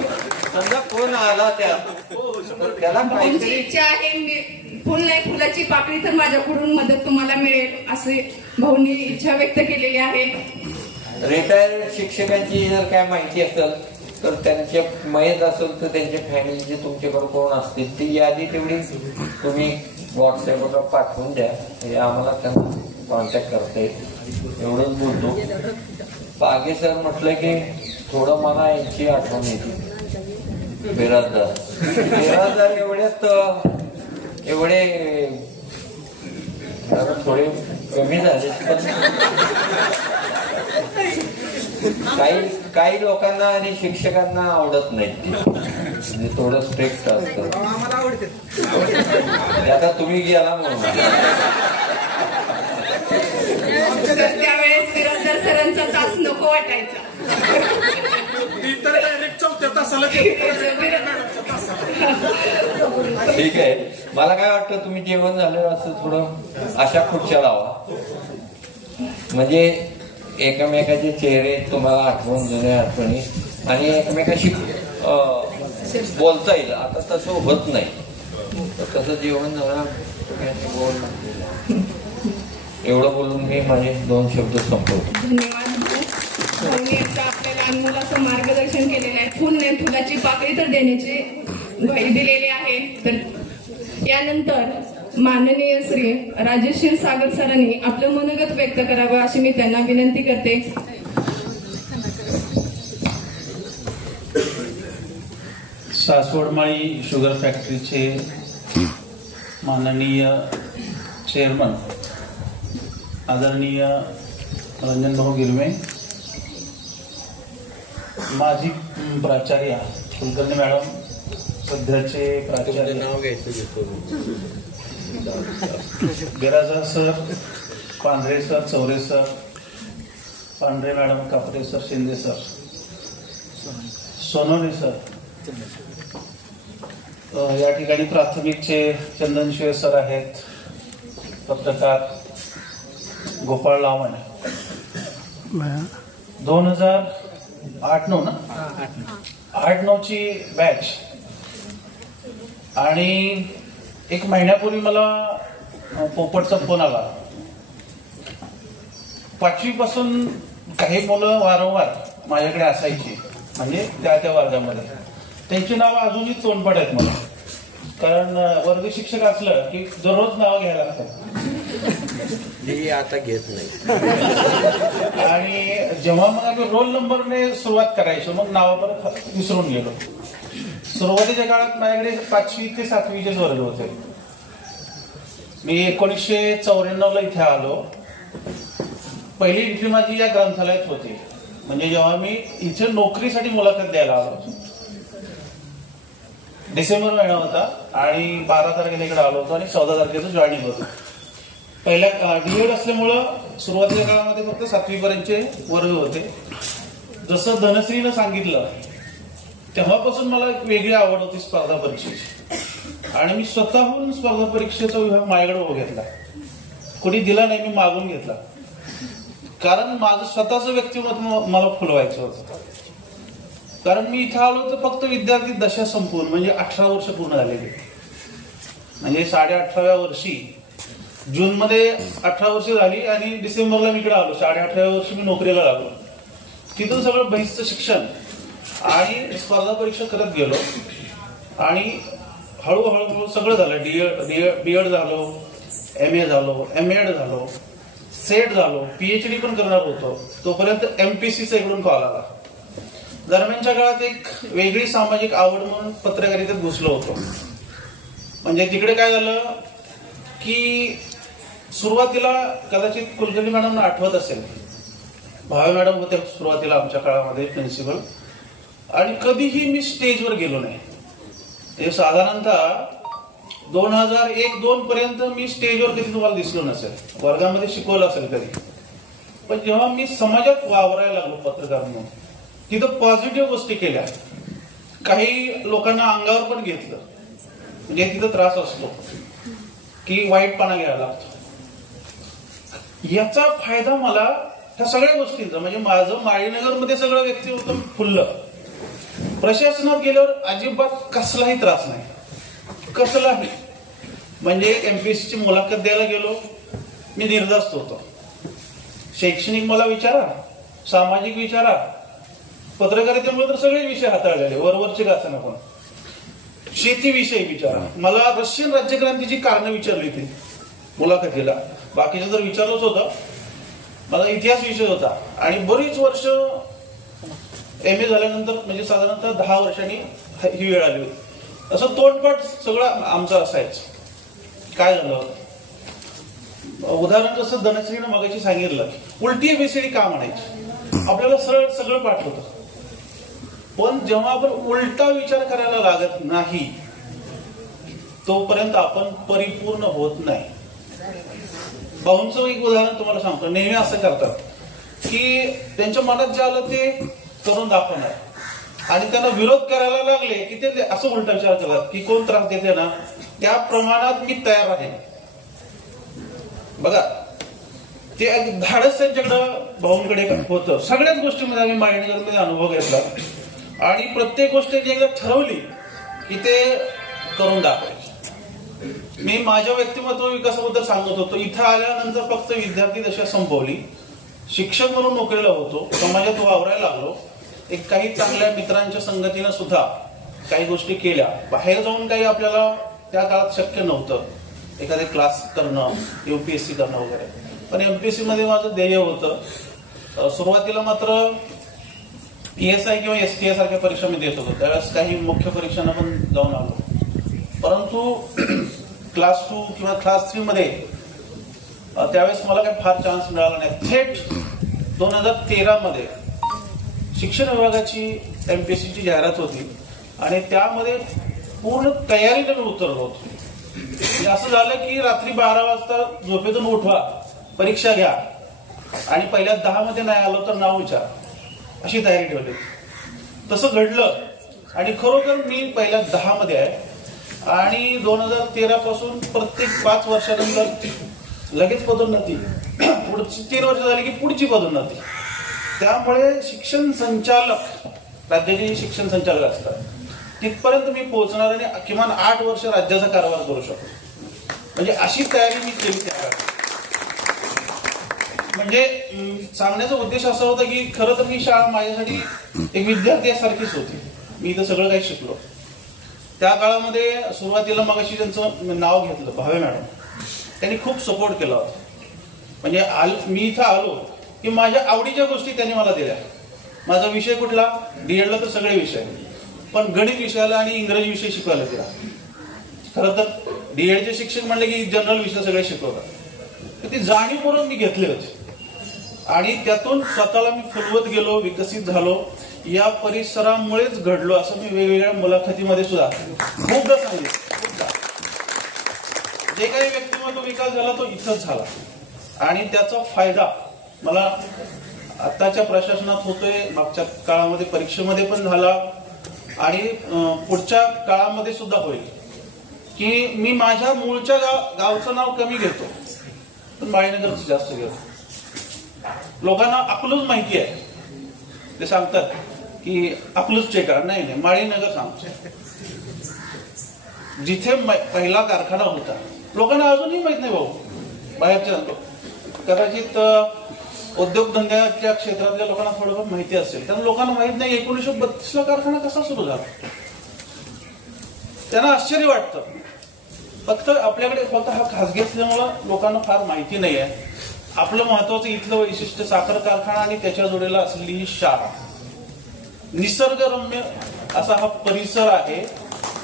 समजा कोण आला त्याला काहीतरी इच्छा आहे, फुल नाही फुलाची पाकळी, तर माझ्याकडून मदत तुम्हाला मिळेल असे भाऊंनी इच्छा व्यक्त केलेली आहे. रिटायर्ड शिक्षकांची जर काय माहिती असेल तर त्यांचे माहीत असेल तर त्यांच्या फॅमिलीचे तुमच्याकडे कोण असतील ती यादी तेवढी तुम्ही व्हॉट्सअपवर पाठवून द्या, हे आम्हाला त्यांना कॉन्टॅक्ट करता येईल. एवढंच बोलतो. पागे सर म्हटलं की थोडं मला यांची आठवण येते, बिराजदार एवढे थोडे कमी झाले, पण काही लोकांना आणि शिक्षकांना आवडत नाही, म्हणजे थोडं स्ट्रिक्ट असतं. आता तुम्ही गेला म्हणून त्यावेळेस बिराजदार सरांचा तास नको वाटायचा. ठीक आहे. मला काय वाटतं तुम्ही जेवण झालं असं थोडं अशा खुर्च्या लावा, म्हणजे एकमेकाचे चेहरे तुम्हाला आठवण, जुन्या आठवणी, आणि एकमेकाशी बोलता येईल. आता तसं होत नाही, तर तसं जेवण झालं एवढं बोलून मी माझे 2 शब्द संपवतो. धन्यवाद. भाऊनी आता आपल्या लहान मुलाचं मार्गदर्शन केलेलं आहे. फुलने फुलाची पाकळी तर देण्याची ग्वाही दिलेली आहे. तर यानंतर माननीय श्री राजेश क्षीरसागर सरांनी आपलं मनोगत व्यक्त करावं अशी मी त्यांना विनंती करते. सासवडमाळी शुगर फॅक्टरीचे माननीय चेअरमन आदरणीय रंजनभाऊ गिरमे, माजी प्राचार्य कुलकर्णी मॅडम, सध्याचे प्राचार्य नाव बिराजा sir, Pandhare sir, Chaure sir, पांढरे मॅडम, कापरे sir, Shinde sir, Sonawane sir, या ठिकाणी प्राथमिकचे चंदनशिवे सर आहेत, पत्रकार गोपाळ लावण, 2008-9 ना 8-9ची बॅच. आणि 1 महिन्यापूर्वी मला पोपटचा फोन आला. 5वी पासून काही मुलं वारंवार माझ्याकडे असायची, म्हणजे त्या वर्गामध्ये. त्यांची नावं अजूनही तोंडपाठ आहेत मला, कारण वर्ग शिक्षक असलं की दररोज नावं घ्यायला लागतात. आता घेत नाही. आणि जेव्हा मग आम्ही रोल नंबरने सुरुवात करायचो, मग नावं परत विसरून गेलो. सुरुवातीच्या काळात माझ्याकडे 5वी ते 7वीचेच वर्ग होते. मी 1994ला इथे आलो. पहिली एंट्री माझी या ग्रंथालयात होती, म्हणजे जेव्हा मी इथे नोकरीसाठी मुलाखत द्यायला आलो. डिसेंबर महिना होता आणि 12 तारखेला इकडे आलो होतो आणि 14 तारखेचं जॉईनिंग होतं. पहिल्या डीएड असल्यामुळं सुरुवातीच्या काळामध्ये फक्त 7वी पर्यंतचे वर्ग होते. जसं धनश्रीनं सांगितलं, तेव्हापासून मला एक वेगळी आवड होती स्पर्धा परीक्षेची. आणि मी स्वतःहून स्पर्धा परीक्षेचा विभाग माझ्याकडे घेतला. कोणी दिला नाही, मी मागून घेतला. कारण माझं स्वतःचं व्यक्तिमत्व मला फुलवायचं होतं. कारण मी इथं आलो तर फक्त विद्यार्थी दशा संपूर्ण, म्हणजे 18 वर्ष पूर्ण झालेली, म्हणजे 18.5व्या वर्षी जूनमध्ये 18 वर्ष झाली आणि डिसेंबरला मी इकडे आलो. 18.5व्या वर्षी मी नोकरीला लागलो. तिथून सगळं बहिष्ठ शिक्षण आणि स्पर्धा परीक्षा करत गेलो आणि हळूहळू सगळं झालं. डीएड झालो, MA झालो, MAD झालो, सेट झालो, PhD पण करणार होतो. तोपर्यंत MPSCचा इकडून कॉल आला. दरम्यानच्या काळात एक वेगळी सामाजिक आवड म्हणून पत्रकारितेत घुसलो होतो. म्हणजे तिकडे काय झालं की सुरुवातीला कदाचित कुलकर्णी मॅडमना आठवत असेल, भावे मॅडम होते सुरुवातीला आमच्या काळामध्ये प्रिन्सिपल, आणि कधीही मी स्टेजवर गेलो नाही. हे साधारणतः 2001-2 पर्यंत मी स्टेजवर कधी तुम्हाला दिसलो नसेल, वर्गामध्ये शिकवलं असेल कधी. पण जेव्हा मी समाजात वावरायला लागलो पत्रकार म्हणून, तिथं पॉझिटिव्ह गोष्टी केल्या, काही लोकांना अंगावर पण घेतलं. म्हणजे तिथं त्रास असतो की वाईटपणा घ्यायला लागतो. याचा फायदा मला ह्या सगळ्या गोष्टींचा, म्हणजे माझं माळीनगरमध्ये सगळं व्यक्तिमत्व फुललं. प्रशासनात गेल्यावर अजिबात कसलाही त्रास नाही, कसलाही. म्हणजे MPSCची मुलाखत द्यायला गेलो, मी निर्धास्त होतो. शैक्षणिक मला विचारा, सामाजिक विचारा, पत्रकारितेमुळे तर सगळे विषय हाताळलेले, वरवरचे का असं पण. शेतीविषयी विचारा, मला रशियन राज्यक्रांतीची कारणं विचारली होती मुलाखतीला. बाकीचं तर विचारलंच होतं. मला इतिहास विषय होता आणि बरीच वर्ष MA झाल्यानंतर, म्हणजे साधारणतः 10 वर्षांनी ही वेळ आली होती. असं तोंडपाठ सगळं आमचं असायचं. काय झालं, उदाहरण जसं धनश्रीनं मगाशी सांगितलं, उलटी ABCD का म्हणायची, आपल्याला सरळ सगळं पाठ होतं. पण जेव्हा आपण उलटा विचार करायला लागत नाही तोपर्यंत आपण परिपूर्ण होत नाही. भाऊंचं एक उदाहरण तुम्हाला सांगतो. नेहमी असं करतात की त्यांच्या मनात जे आलं ते करून दाखवणार, आणि त्यांना विरोध करायला लागले की ते असं उलटा विचार करतात की कोण त्रास देते ना त्या प्रमाणात मी तयार आहे. बघा, ते धाडस त्यांच्याकडं भाऊंकडे होतं. सगळ्याच गोष्टीमध्ये आम्ही माळीनगरमध्ये अनुभव घेतला आणि प्रत्येक गोष्ट एकदा ठरवली की ते करून दाखवायची. मी माझ्या व्यक्तिमत्व विकासाबद्दल सांगत होतो. इथं आल्यानंतर फक्त विद्यार्थी दशा संपवली, शिक्षक म्हणून नोकरीला होतो, समाजात वावरायला लागलो. एक काही चांगल्या मित्रांच्या संगतीनं सुद्धा काही गोष्टी केल्या. बाहेर जाऊन काही आपल्याला त्या काळात शक्य नव्हतं, एखादे क्लास करणं, UPSC करणं वगैरे. पण MPSC मध्ये माझं ध्येय होतं. सुरुवातीला मात्र PSI किंवा STI सारख्या परीक्षा मी देत होतो. त्यावेळेस काही मुख्य परीक्षांना पण जाऊन आलो. परंतु क्लास 2 किंवा क्लास 3 मध्ये त्यावेळेस मला काही फार चान्स मिळाला नाही. थेट 2013 मध्ये शिक्षण विभागाची MPSCची जाहिरात होती आणि त्यामध्ये पूर्ण तयारीने मी उतरलो होतो. असं झालं की रात्री 12 वाजता झोपेतून उठवा, परीक्षा घ्या आणि पहिल्या 10 मध्ये नाही आलो तर नाव विचार, अशी तयारी ठेवली. तसं घडलं आणि खरोखर मी पहिल्या 10 मध्ये आहे. आणि 2013 पासून प्रत्येक 5 वर्षानंतर लगेच पदोन्नती, पुढची 3 वर्ष झाली की पुढची पदोन्नती. त्यामुळे शिक्षण संचालक, राज्याचे शिक्षण संचालक असतात तिथपर्यंत मी पोहोचणार आणि किमान 8 वर्ष राज्याचा कारभार करू शकतो. म्हणजे अशी तयारी मी केली त्यावेळेस. म्हणजे सांगण्याचा उद्देश असा होता की खरं तर ही शाळा माझ्यासाठी एक विद्यार्थ्यासारखीच होती. मी इथं सगळं काही शिकलो. त्या काळामध्ये सुरुवातीला मगाशी त्यांचं नाव घेतलं, भावे मॅडम, त्यांनी खूप सपोर्ट केला होता. म्हणजे मी इथं आलो की माझ्या आवडीच्या गोष्टी त्यांनी मला दिल्या. माझा विषय कुठला, DEDला तर सगळे विषय, पण गणित विषयाला आणि इंग्रजी विषय शिकवायला दिला. खरं तर DEDचे शिक्षक म्हणले की जनरल विषय सगळे शिकवतात. तर ती जाणीवपूर्वक मी घेतली होती आणि त्यातून स्वतःला मी फुलवत गेलो, विकसित झालो. या परिसरामुळेच घडलो असं मी वेगवेगळ्या मुलाखतीमध्ये सुद्धा खूपदा सांगितलं. जे काही व्यक्तिमत्व विकास झाला तो इथंच झाला आणि त्याचा फायदा मला आताच्या प्रशासनात होतोय, मागच्या काळामध्ये परीक्षेमध्ये पण झाला आणि पुढच्या काळामध्ये सुद्धा होईल. की मी माझ्या मूळच्या गावचं नाव कमी घेतो पण माळीनगरचं जास्त घेतो. लोकांना अकलूज माहिती आहे, ते सांगतात की अकलूजचे का, नाही माळीनगर सांगतो. जिथे पहिला कारखाना होता लोकांना अजूनही माहित नाही. भाऊ बाहेरच्या कदाचित उद्योगधंद्याच्या क्षेत्रातल्या लोकांना थोडंफार माहिती असेल, त्यांना लोकांना माहित नाही 1932 ला कारखाना कसा सुरू झाला. त्यांना आश्चर्य वाटतं. फक्त आपल्याकडे फक्त हा खासगी असल्यामुळं लोकांना फार माहिती नाही आहे. आपलं महत्वाचं इथलं वैशिष्ट्य साखर कारखाना आणि त्याच्या जोडीला असलेली ही शाळा, निसर्गरम्य असा हा परिसर आहे.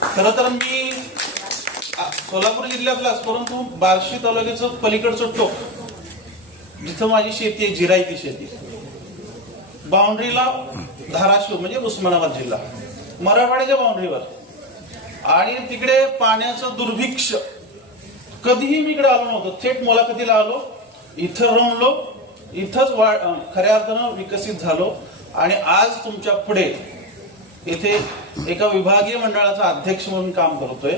खरं तर मी सोलापूर जिल्ह्यातलाच, परंतु बार्शी तालुक्याचं पलीकडचं टोक जिथं माझी शेती आहे, जिरायती शेती, बाउंड्रीला धाराशिव म्हणजे उस्मानाबाद जिल्हा, मराठवाड्याच्या बाउंड्रीवर, आणि तिकडे पाण्याचं दुर्भिक्ष. कधीही मी इकडे आलो नव्हतो. थेट मुलाखतीला आलो, इथं रमलो, इथंच खऱ्या अर्थानं विकसित झालो आणि आज तुमच्या पुढे इथे एका विभागीय मंडळाचा अध्यक्ष म्हणून काम करतोय.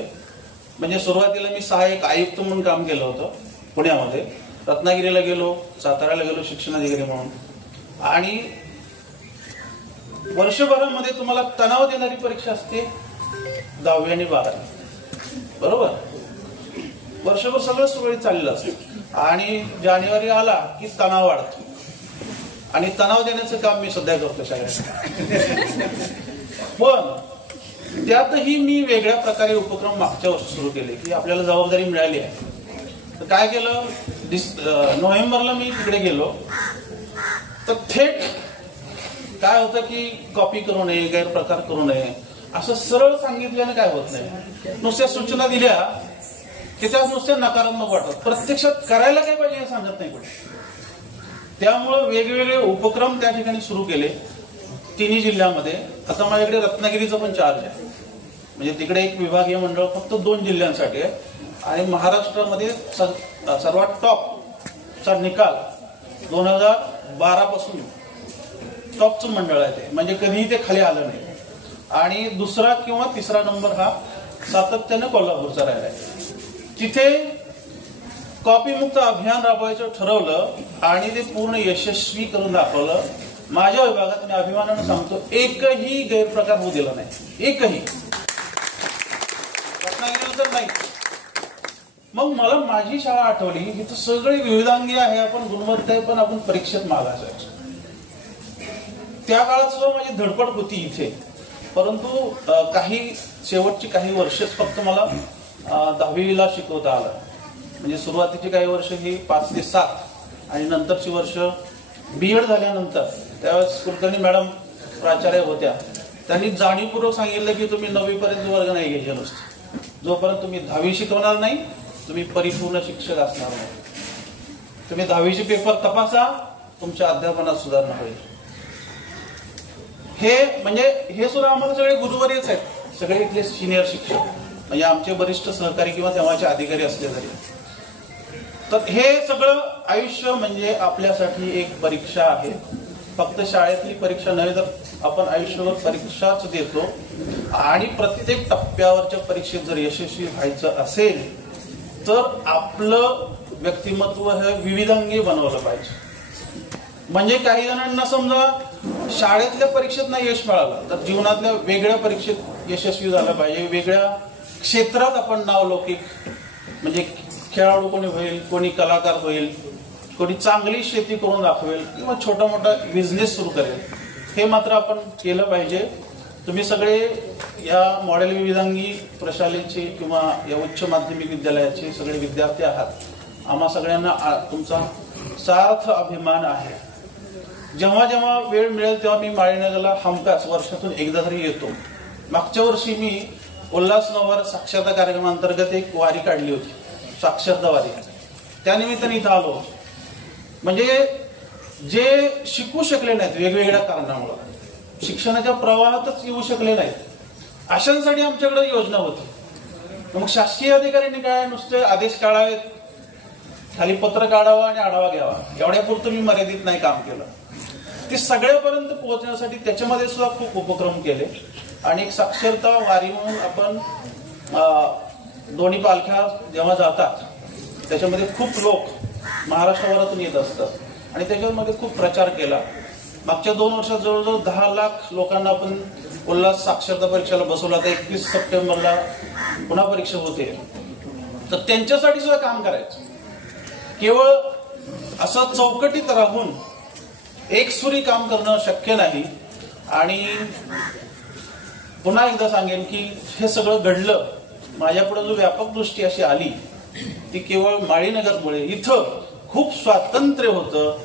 म्हणजे सुरुवातीला मी सहाय्यक आयुक्त म्हणून काम केलं होतं पुण्यामध्ये, रत्नागिरीला गेलो, साताऱ्याला गेलो शिक्षणाधिकारी म्हणून. आणि वर्षभरामध्ये तुम्हाला तणाव देणारी परीक्षा असते 10वी आणि 12वी, बरोबर. वर्षभर सगळं सुरळीत चाललेलं असतं आणि जानेवारी आला की तणाव वाढतो आणि तणाव देण्याचं काम मी सध्या करतो सगळ्यांना. पण त्यातही मी वेगळ्या प्रकारे उपक्रम मागच्या वर्षी सुरू केले की आपल्याला जबाबदारी मिळाली आहे. तर काय केलं, नोव्हेंबरला मी तिकडे गेलो तर थेट काय होतं की कॉपी करू नये, गैरप्रकार करू नये असं सरळ सांगितल्याने काय होत नाही. नुसत्या सूचना दिल्या की त्या नुसत्या नकारात्मक वाटतात, प्रत्यक्षात करायला काय पाहिजे हे सांगत नाही कुठे. त्यामुळं वेगवेगळे उपक्रम त्या ठिकाणी सुरू केले तिन्ही जिल्ह्यामध्ये. आता माझ्याकडे रत्नागिरीचा पण चार्ज आहे, म्हणजे तिकडे एक विभागीय मंडळ फक्त 2 जिल्ह्यांसाठी आहे आणि महाराष्ट्रामध्ये सर्वात टॉपचा निकाल 2012 पासून टॉपचं मंडळ आहे ते, म्हणजे कधीही ते खाली आलं नाही. आणि दुसरा किंवा तिसरा नंबर हा सातत्याने कोल्हापूरचा राहिला आहे. तिथे कॉपीमुक्त अभियान राबवायचं ठरवलं आणि ते पूर्ण यशस्वी करून दाखवलं. माझ्या विभागात मी अभिमानानं सांगतो एकही गैरप्रकार होऊ दिला नाही, एकही. रत्नागिरीला तर नाही. मग मला माझी शाळा आठवली. इथं सगळे विविधांगी आहे, आपण गुणवत्ता आहे, पण आपण परीक्षेत मागायचो. त्या काळात सुद्धा माझी धडपड होती इथे. परंतु शेवटची काही वर्षच फक्त मला 10वीला शिकवता आलं. म्हणजे सुरुवातीची काही वर्ष ही 5 ते 7 आणि नंतरची वर्ष BEd झाल्यानंतर त्यावेळेस कुलकर्णी मॅडम प्राचार्य होत्या. त्यांनी जाणीवपूर्वक सांगितलं की तुम्ही 9वी पर्यंत वर्ग नाही घ्यायचे नुसते. जोपर्यंत तुम्ही 10वी शिकवणार नाही तुम्ही परिपूर्ण शिक्षक असणार नाही. तुम्ही 10वीचे पेपर तपासा, तुमच्या अध्यापनात सुधारणा होईल. हे सुद्धा आम्हाला सगळे गुरुवर्यच आहेत, सगळे इथले सिनियर शिक्षक, म्हणजे आमचे वरिष्ठ सहकारी किंवा तेव्हाचे अधिकारी असले तरी. तर हे सगळं आयुष्य म्हणजे आपल्यासाठी एक परीक्षा आहे. फक्त शाळेतली परीक्षा नव्हे तर आपण आयुष्यभर परीक्षाच देतो. आणि प्रत्येक टप्प्यावरच्या परीक्षेत जर यशस्वी व्हायचं असेल तर आपलं व्यक्तिमत्व हे विविधांगी बनवलं पाहिजे. म्हणजे काही जणांना समजा शाळेतल्या परीक्षेत नाही यश मिळालं तर जीवनातल्या वेगळ्या परीक्षेत यशस्वी झालं पाहिजे. वेगळ्या क्षेत्रात आपण नावलौकिक, म्हणजे खेळाडू कोणी होईल, कोणी कलाकार होईल, कोणी चांगली शेती करून दाखवेल किंवा छोटा मोठा बिझनेस सुरू करेल. हे मात्र आपण केलं पाहिजे. तुम्ही सगळे या मॉडेल विविधांगी प्रशालेचे किंवा या उच्च माध्यमिक विद्यालयाचे सगळे विद्यार्थी आहात. आम्हा सगळ्यांना तुमचा सार्थ अभिमान आहे. जेव्हा जेव्हा वेळ मिळेल तेव्हा मी माळीनगरला हमखास वर्षातून एकदा तरी येतो. मागच्या वर्षी मी उल्हासनगर साक्षरता कार्यक्रमांतर्गत एक वारी काढली होती, साक्षरता वारी. त्यानिमित्ताने इथं आलो. म्हणजे जे शिकू शकले नाहीत वेगवेगळ्या कारणामुळे, शिक्षणाच्या प्रवाहातच येऊ शकले नाहीत, अशांसाठी आमच्याकडे योजना होती. मग शासकीय अधिकाऱ्यांनी काय नुसते आदेश काढावेत, खाली पत्र काढावं आणि आढावा घ्यावा एवढ्यापुरतं मी मर्यादित नाही काम केलं. ते सगळ्यापर्यंत पोहोचण्यासाठी त्याच्यामध्ये सुद्धा खूप उपक्रम केले. आणि एक साक्षरता वारी म्हणून आपण दोन्ही पालख्या जेव्हा जातात त्याच्यामध्ये खूप लोक महाराष्ट्रभरातून येत असतात आणि त्याच्यामध्ये खूप प्रचार केला. मागच्या 2 वर्षात जवळजवळ 10 लाख लोकांना आपण उल्हास साक्षरता परीक्षेला बसवला. तर 31 सप्टेंबरला पुन्हा परीक्षा होते. तर त्यांच्यासाठी सुद्धा काम करायचं. केवळ असं चौकटीत राहून एकसुरी काम करणं शक्य नाही. आणि पुन्हा एकदा सांगेन की हे सगळं घडलं, माझ्यापुढे जो व्यापक दृष्टी अशी आली ती केवळ माळीनगरमुळे. इथं खूप स्वातंत्र्य होतं.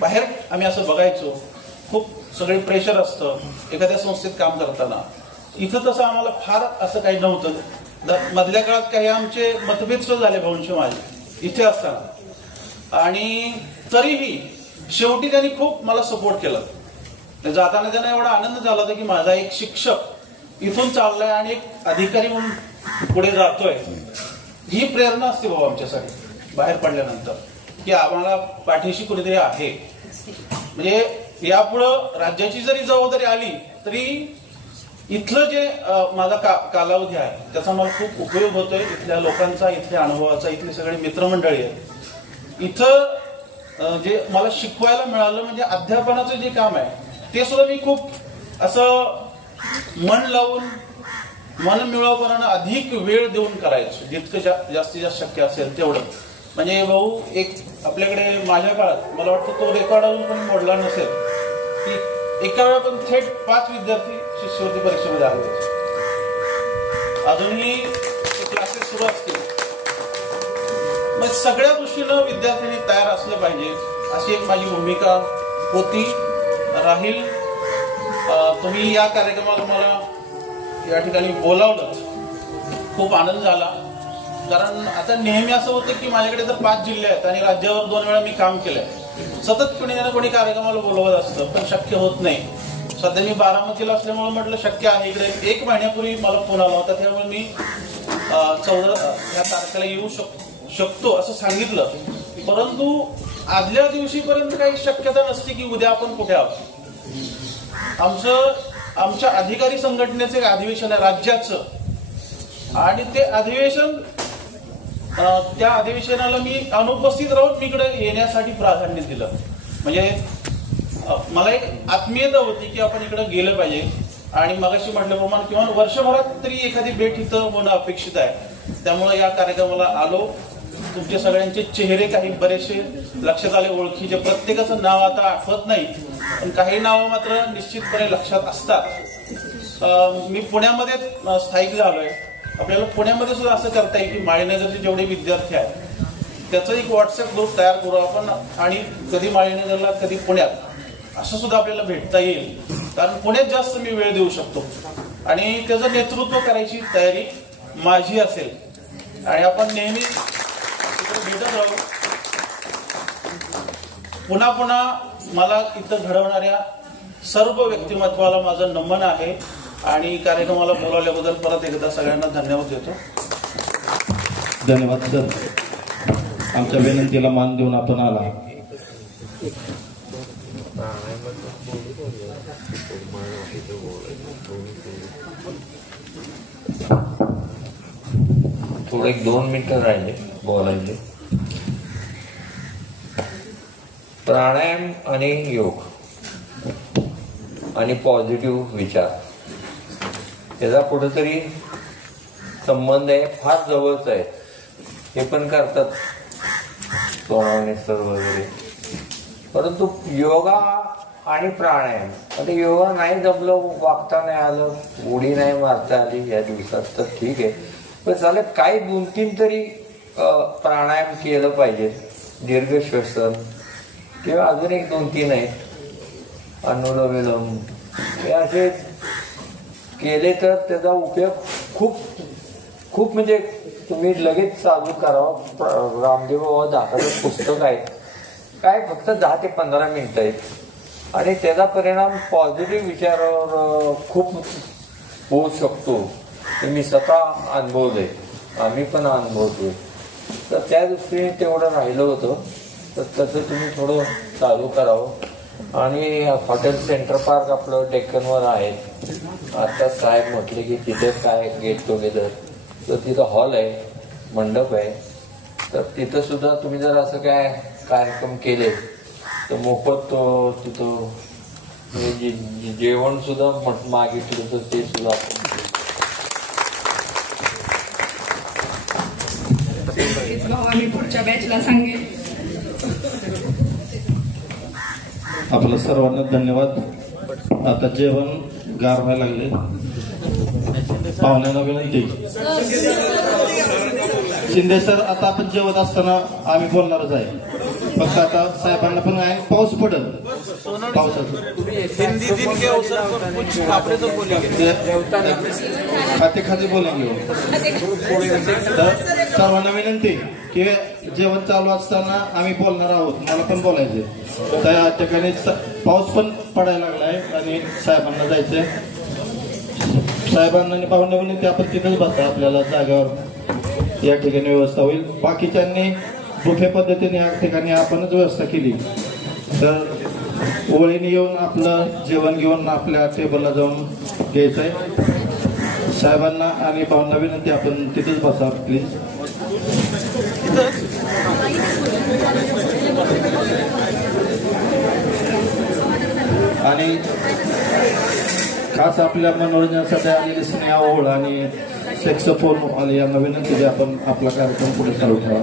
बाहेर आम्ही असं बघायचो, खूप सगळे प्रेशर असतं एखाद्या संस्थेत काम करताना. इथं तसं आम्हाला फार असं काही नव्हतं. मधल्या काळात काही आमचे मतभेद सुद्धा झाले भाऊंचे माझे इथे असताना. आणि तरीही शेवटी त्यांनी खूप मला सपोर्ट केला. जाताना त्यांना एवढा आनंद झाला होता की माझा एक शिक्षक इथून चाललाय आणि एक अधिकारी म्हणून पुढे जातोय. ही प्रेरणा असते भाऊ आमच्यासाठी बाहेर पडल्यानंतर की आम्हाला पाठीशी कुणीतरी आहे. म्हणजे यापुढं राज्याची जरी जबाबदारी आली तरी इथलं जे माझा कालावधी आहे त्याचा मला खूप उपयोग होतोय. इथल्या लोकांचा, इथल्या अनुभवाचा, इथली सगळी मित्रमंडळी आहेत. इथं जे मला शिकवायला मिळालं म्हणजे अध्यापनाचं जे काम आहे ते सुद्धा मी खूप असं मन लावून मनमिळावपणानं अधिक वेळ देऊन करायचो, जितकं जास्तीत जास्त शक्य असेल तेवढं. म्हणजे भाऊ एक आपल्याकडे माझ्या काळात मला वाटतं तो रेकॉर्ड अजून पण मोडला नसेल की एका वेळा पण थेट 5 विद्यार्थी शिष्यवृत्ती परीक्षेमध्ये आले होते. अजूनही क्लासेस सुरू असतील. मग सगळ्या दृष्टीनं विद्यार्थ्यांनी तयार असलं पाहिजे अशी एक माझी भूमिका होती, राहील. तुम्ही या कार्यक्रमाला मला या ठिकाणी बोलावलं, खूप आनंद झाला. कारण आता नेहमी असं होतं की माझ्याकडे तर 5 जिल्हे आहेत आणि राज्यावर 2 वेळा मी काम केलंय. सतत कोणी ना कोणी कार्यक्रमाला बोलवत असतं पण शक्य होत नाही. सध्या मी बारामतीला असल्यामुळे म्हटलं शक्य आहे. इकडे 1 महिन्यापूर्वी मला फोन आला होता, त्यामुळे मी 14 या तारखेला येऊ शकतो असं सांगितलं. परंतु आदल्या दिवशीपर्यंत काही शक्यता नसते की उद्या आपण कुठे आहोत. आमच्या अधिकारी संघटनेचं एक अधिवेशन आहे राज्याचं आणि ते अधिवेशन, त्या अधिवेशनाला मी अनुपस्थित राहून मी इकडे येण्यासाठी प्राधान्य दिलं. म्हणजे मला एक आत्मीयता होती की आपण इकडे गेलं पाहिजे. आणि मगाशी म्हटल्याप्रमाणे किंवा वर्षभरात तरी एखादी भेट इथं होणं अपेक्षित आहे. त्यामुळे या कार्यक्रमाला आलो. तुमचे सगळ्यांचे चेहरे काही बरेचसे लक्षात आले, ओळखीचे. प्रत्येकाचं नाव आता आठवत नाही, पण काही नावं मात्र निश्चितपणे लक्षात असतात. मी पुण्यामध्ये स्थायिक झालोय. आपल्याला पुण्यामध्ये सुद्धा असं करता येईल की माळीनगरचे जेवढे विद्यार्थी आहेत त्याचा एक व्हॉट्सअप ग्रुप तयार करू आपण, आणि कधी माळीनगरला कधी पुण्यात असं सुद्धा आपल्याला भेटता येईल. कारण पुण्यात जास्त मी वेळ देऊ शकतो आणि त्याचं नेतृत्व करायची तयारी माझी असेल आणि आपण नेहमी भेटत राहू. पुन्हा पुन्हा मला इथं घडवणाऱ्या सर्व व्यक्तिमत्वाला माझं नमन आहे आणि कार्यक्रमाला बोलावल्याबद्दल परत एकदा सगळ्यांना धन्यवाद देतो. धन्यवाद सर, आमच्या विनंतीला मान देऊन आपण आला. थोडे 2 मिनिटं राहिले बोलायचे. प्राणायाम आणि योग आणि पॉझिटिव्ह विचार याचा कुठेतरी संबंध आहे, फार जवळच आहे. हे पण करतात सोनावणे सर वगैरे, परंतु योगा आणि प्राणायाम, आता योगा नाही जमलं, वागता नाही आलं, उडी नाही मारता आली या दिवसात तर ठीक आहे, पण चालेल काही 2-3 तरी प्राणायाम केलं पाहिजे. दीर्घ श्वसन किंवा अजून एक 2-3 आहेत, अनुलोम विलोम, हे असे केले तर त्याचा उपयोग खूप म्हणजे तुम्ही लगेच चालू करावं. रामदेव बाबा दाखवलं पुस्तक आहे, काय फक्त 10 ते 15 मिनिटं आहेत आणि त्याचा परिणाम पॉझिटिव्ह विचारावर खूप होऊ शकतो. ते मी स्वतः अनुभवलंय, आम्ही पण अनुभवतोय. तर त्या दृष्टीने तेवढं राहिलं होतं, तर तसं तुम्ही थोडं चालू करावं. आणि हॉटेल सेंटर पार्क आपलं डेक्कनवर आहे. आता साहेब म्हटले की तिथे काय गेट टुगेदर, तर तिथं हॉल आहे, मंडप आहे, तर तिथं सुद्धा तुम्ही जर असं काय कार्यक्रम केले तर मोफत तिथं जेवण सुद्धा मागितलं तर ते सुद्धा मी पुढच्या बॅचला सांगेन. आपलं सर्वांना धन्यवाद. आता जेवण गार व्हायला लागले. पाहुण्यांना विनंती. शिंदे सर, आता आपण जेवत असताना आम्ही बोलणारच आहे, फक्त आता साहेबांना पण आहे, पाऊस पडल, पावसाचं खाते खाते बोलेंगे. तर सर्वांना विनंती की जेवण चालू असताना आम्ही बोलणार आहोत, मला पण बोलायचे. त्या ठिकाणी पाऊस पण पडायला लागलाय आणि साहेबांना जायचंय. साहेबांना आणि पाहुण्या विनंती, आपण तिथेच बसता, आपल्याला जागेवर या ठिकाणी व्यवस्था होईल. बाकीच्यांनी बुफे पद्धतीने या ठिकाणी आपणच व्यवस्था केली तर ओळीने येऊन आपलं जेवण घेऊन आपल्या टेबलला जाऊन घ्यायचंय. साहेबांना आणि पाहुण्या विनंती, आपण तिथेच बसा प्लीज. आणि खास आपल्या मनोरंजनासाठी आलेली स्नेहा ओळ आणि सेक्सोफोन आले यांना विनंती की आपण आपला कार्यक्रम पुढे चालू ठेवा.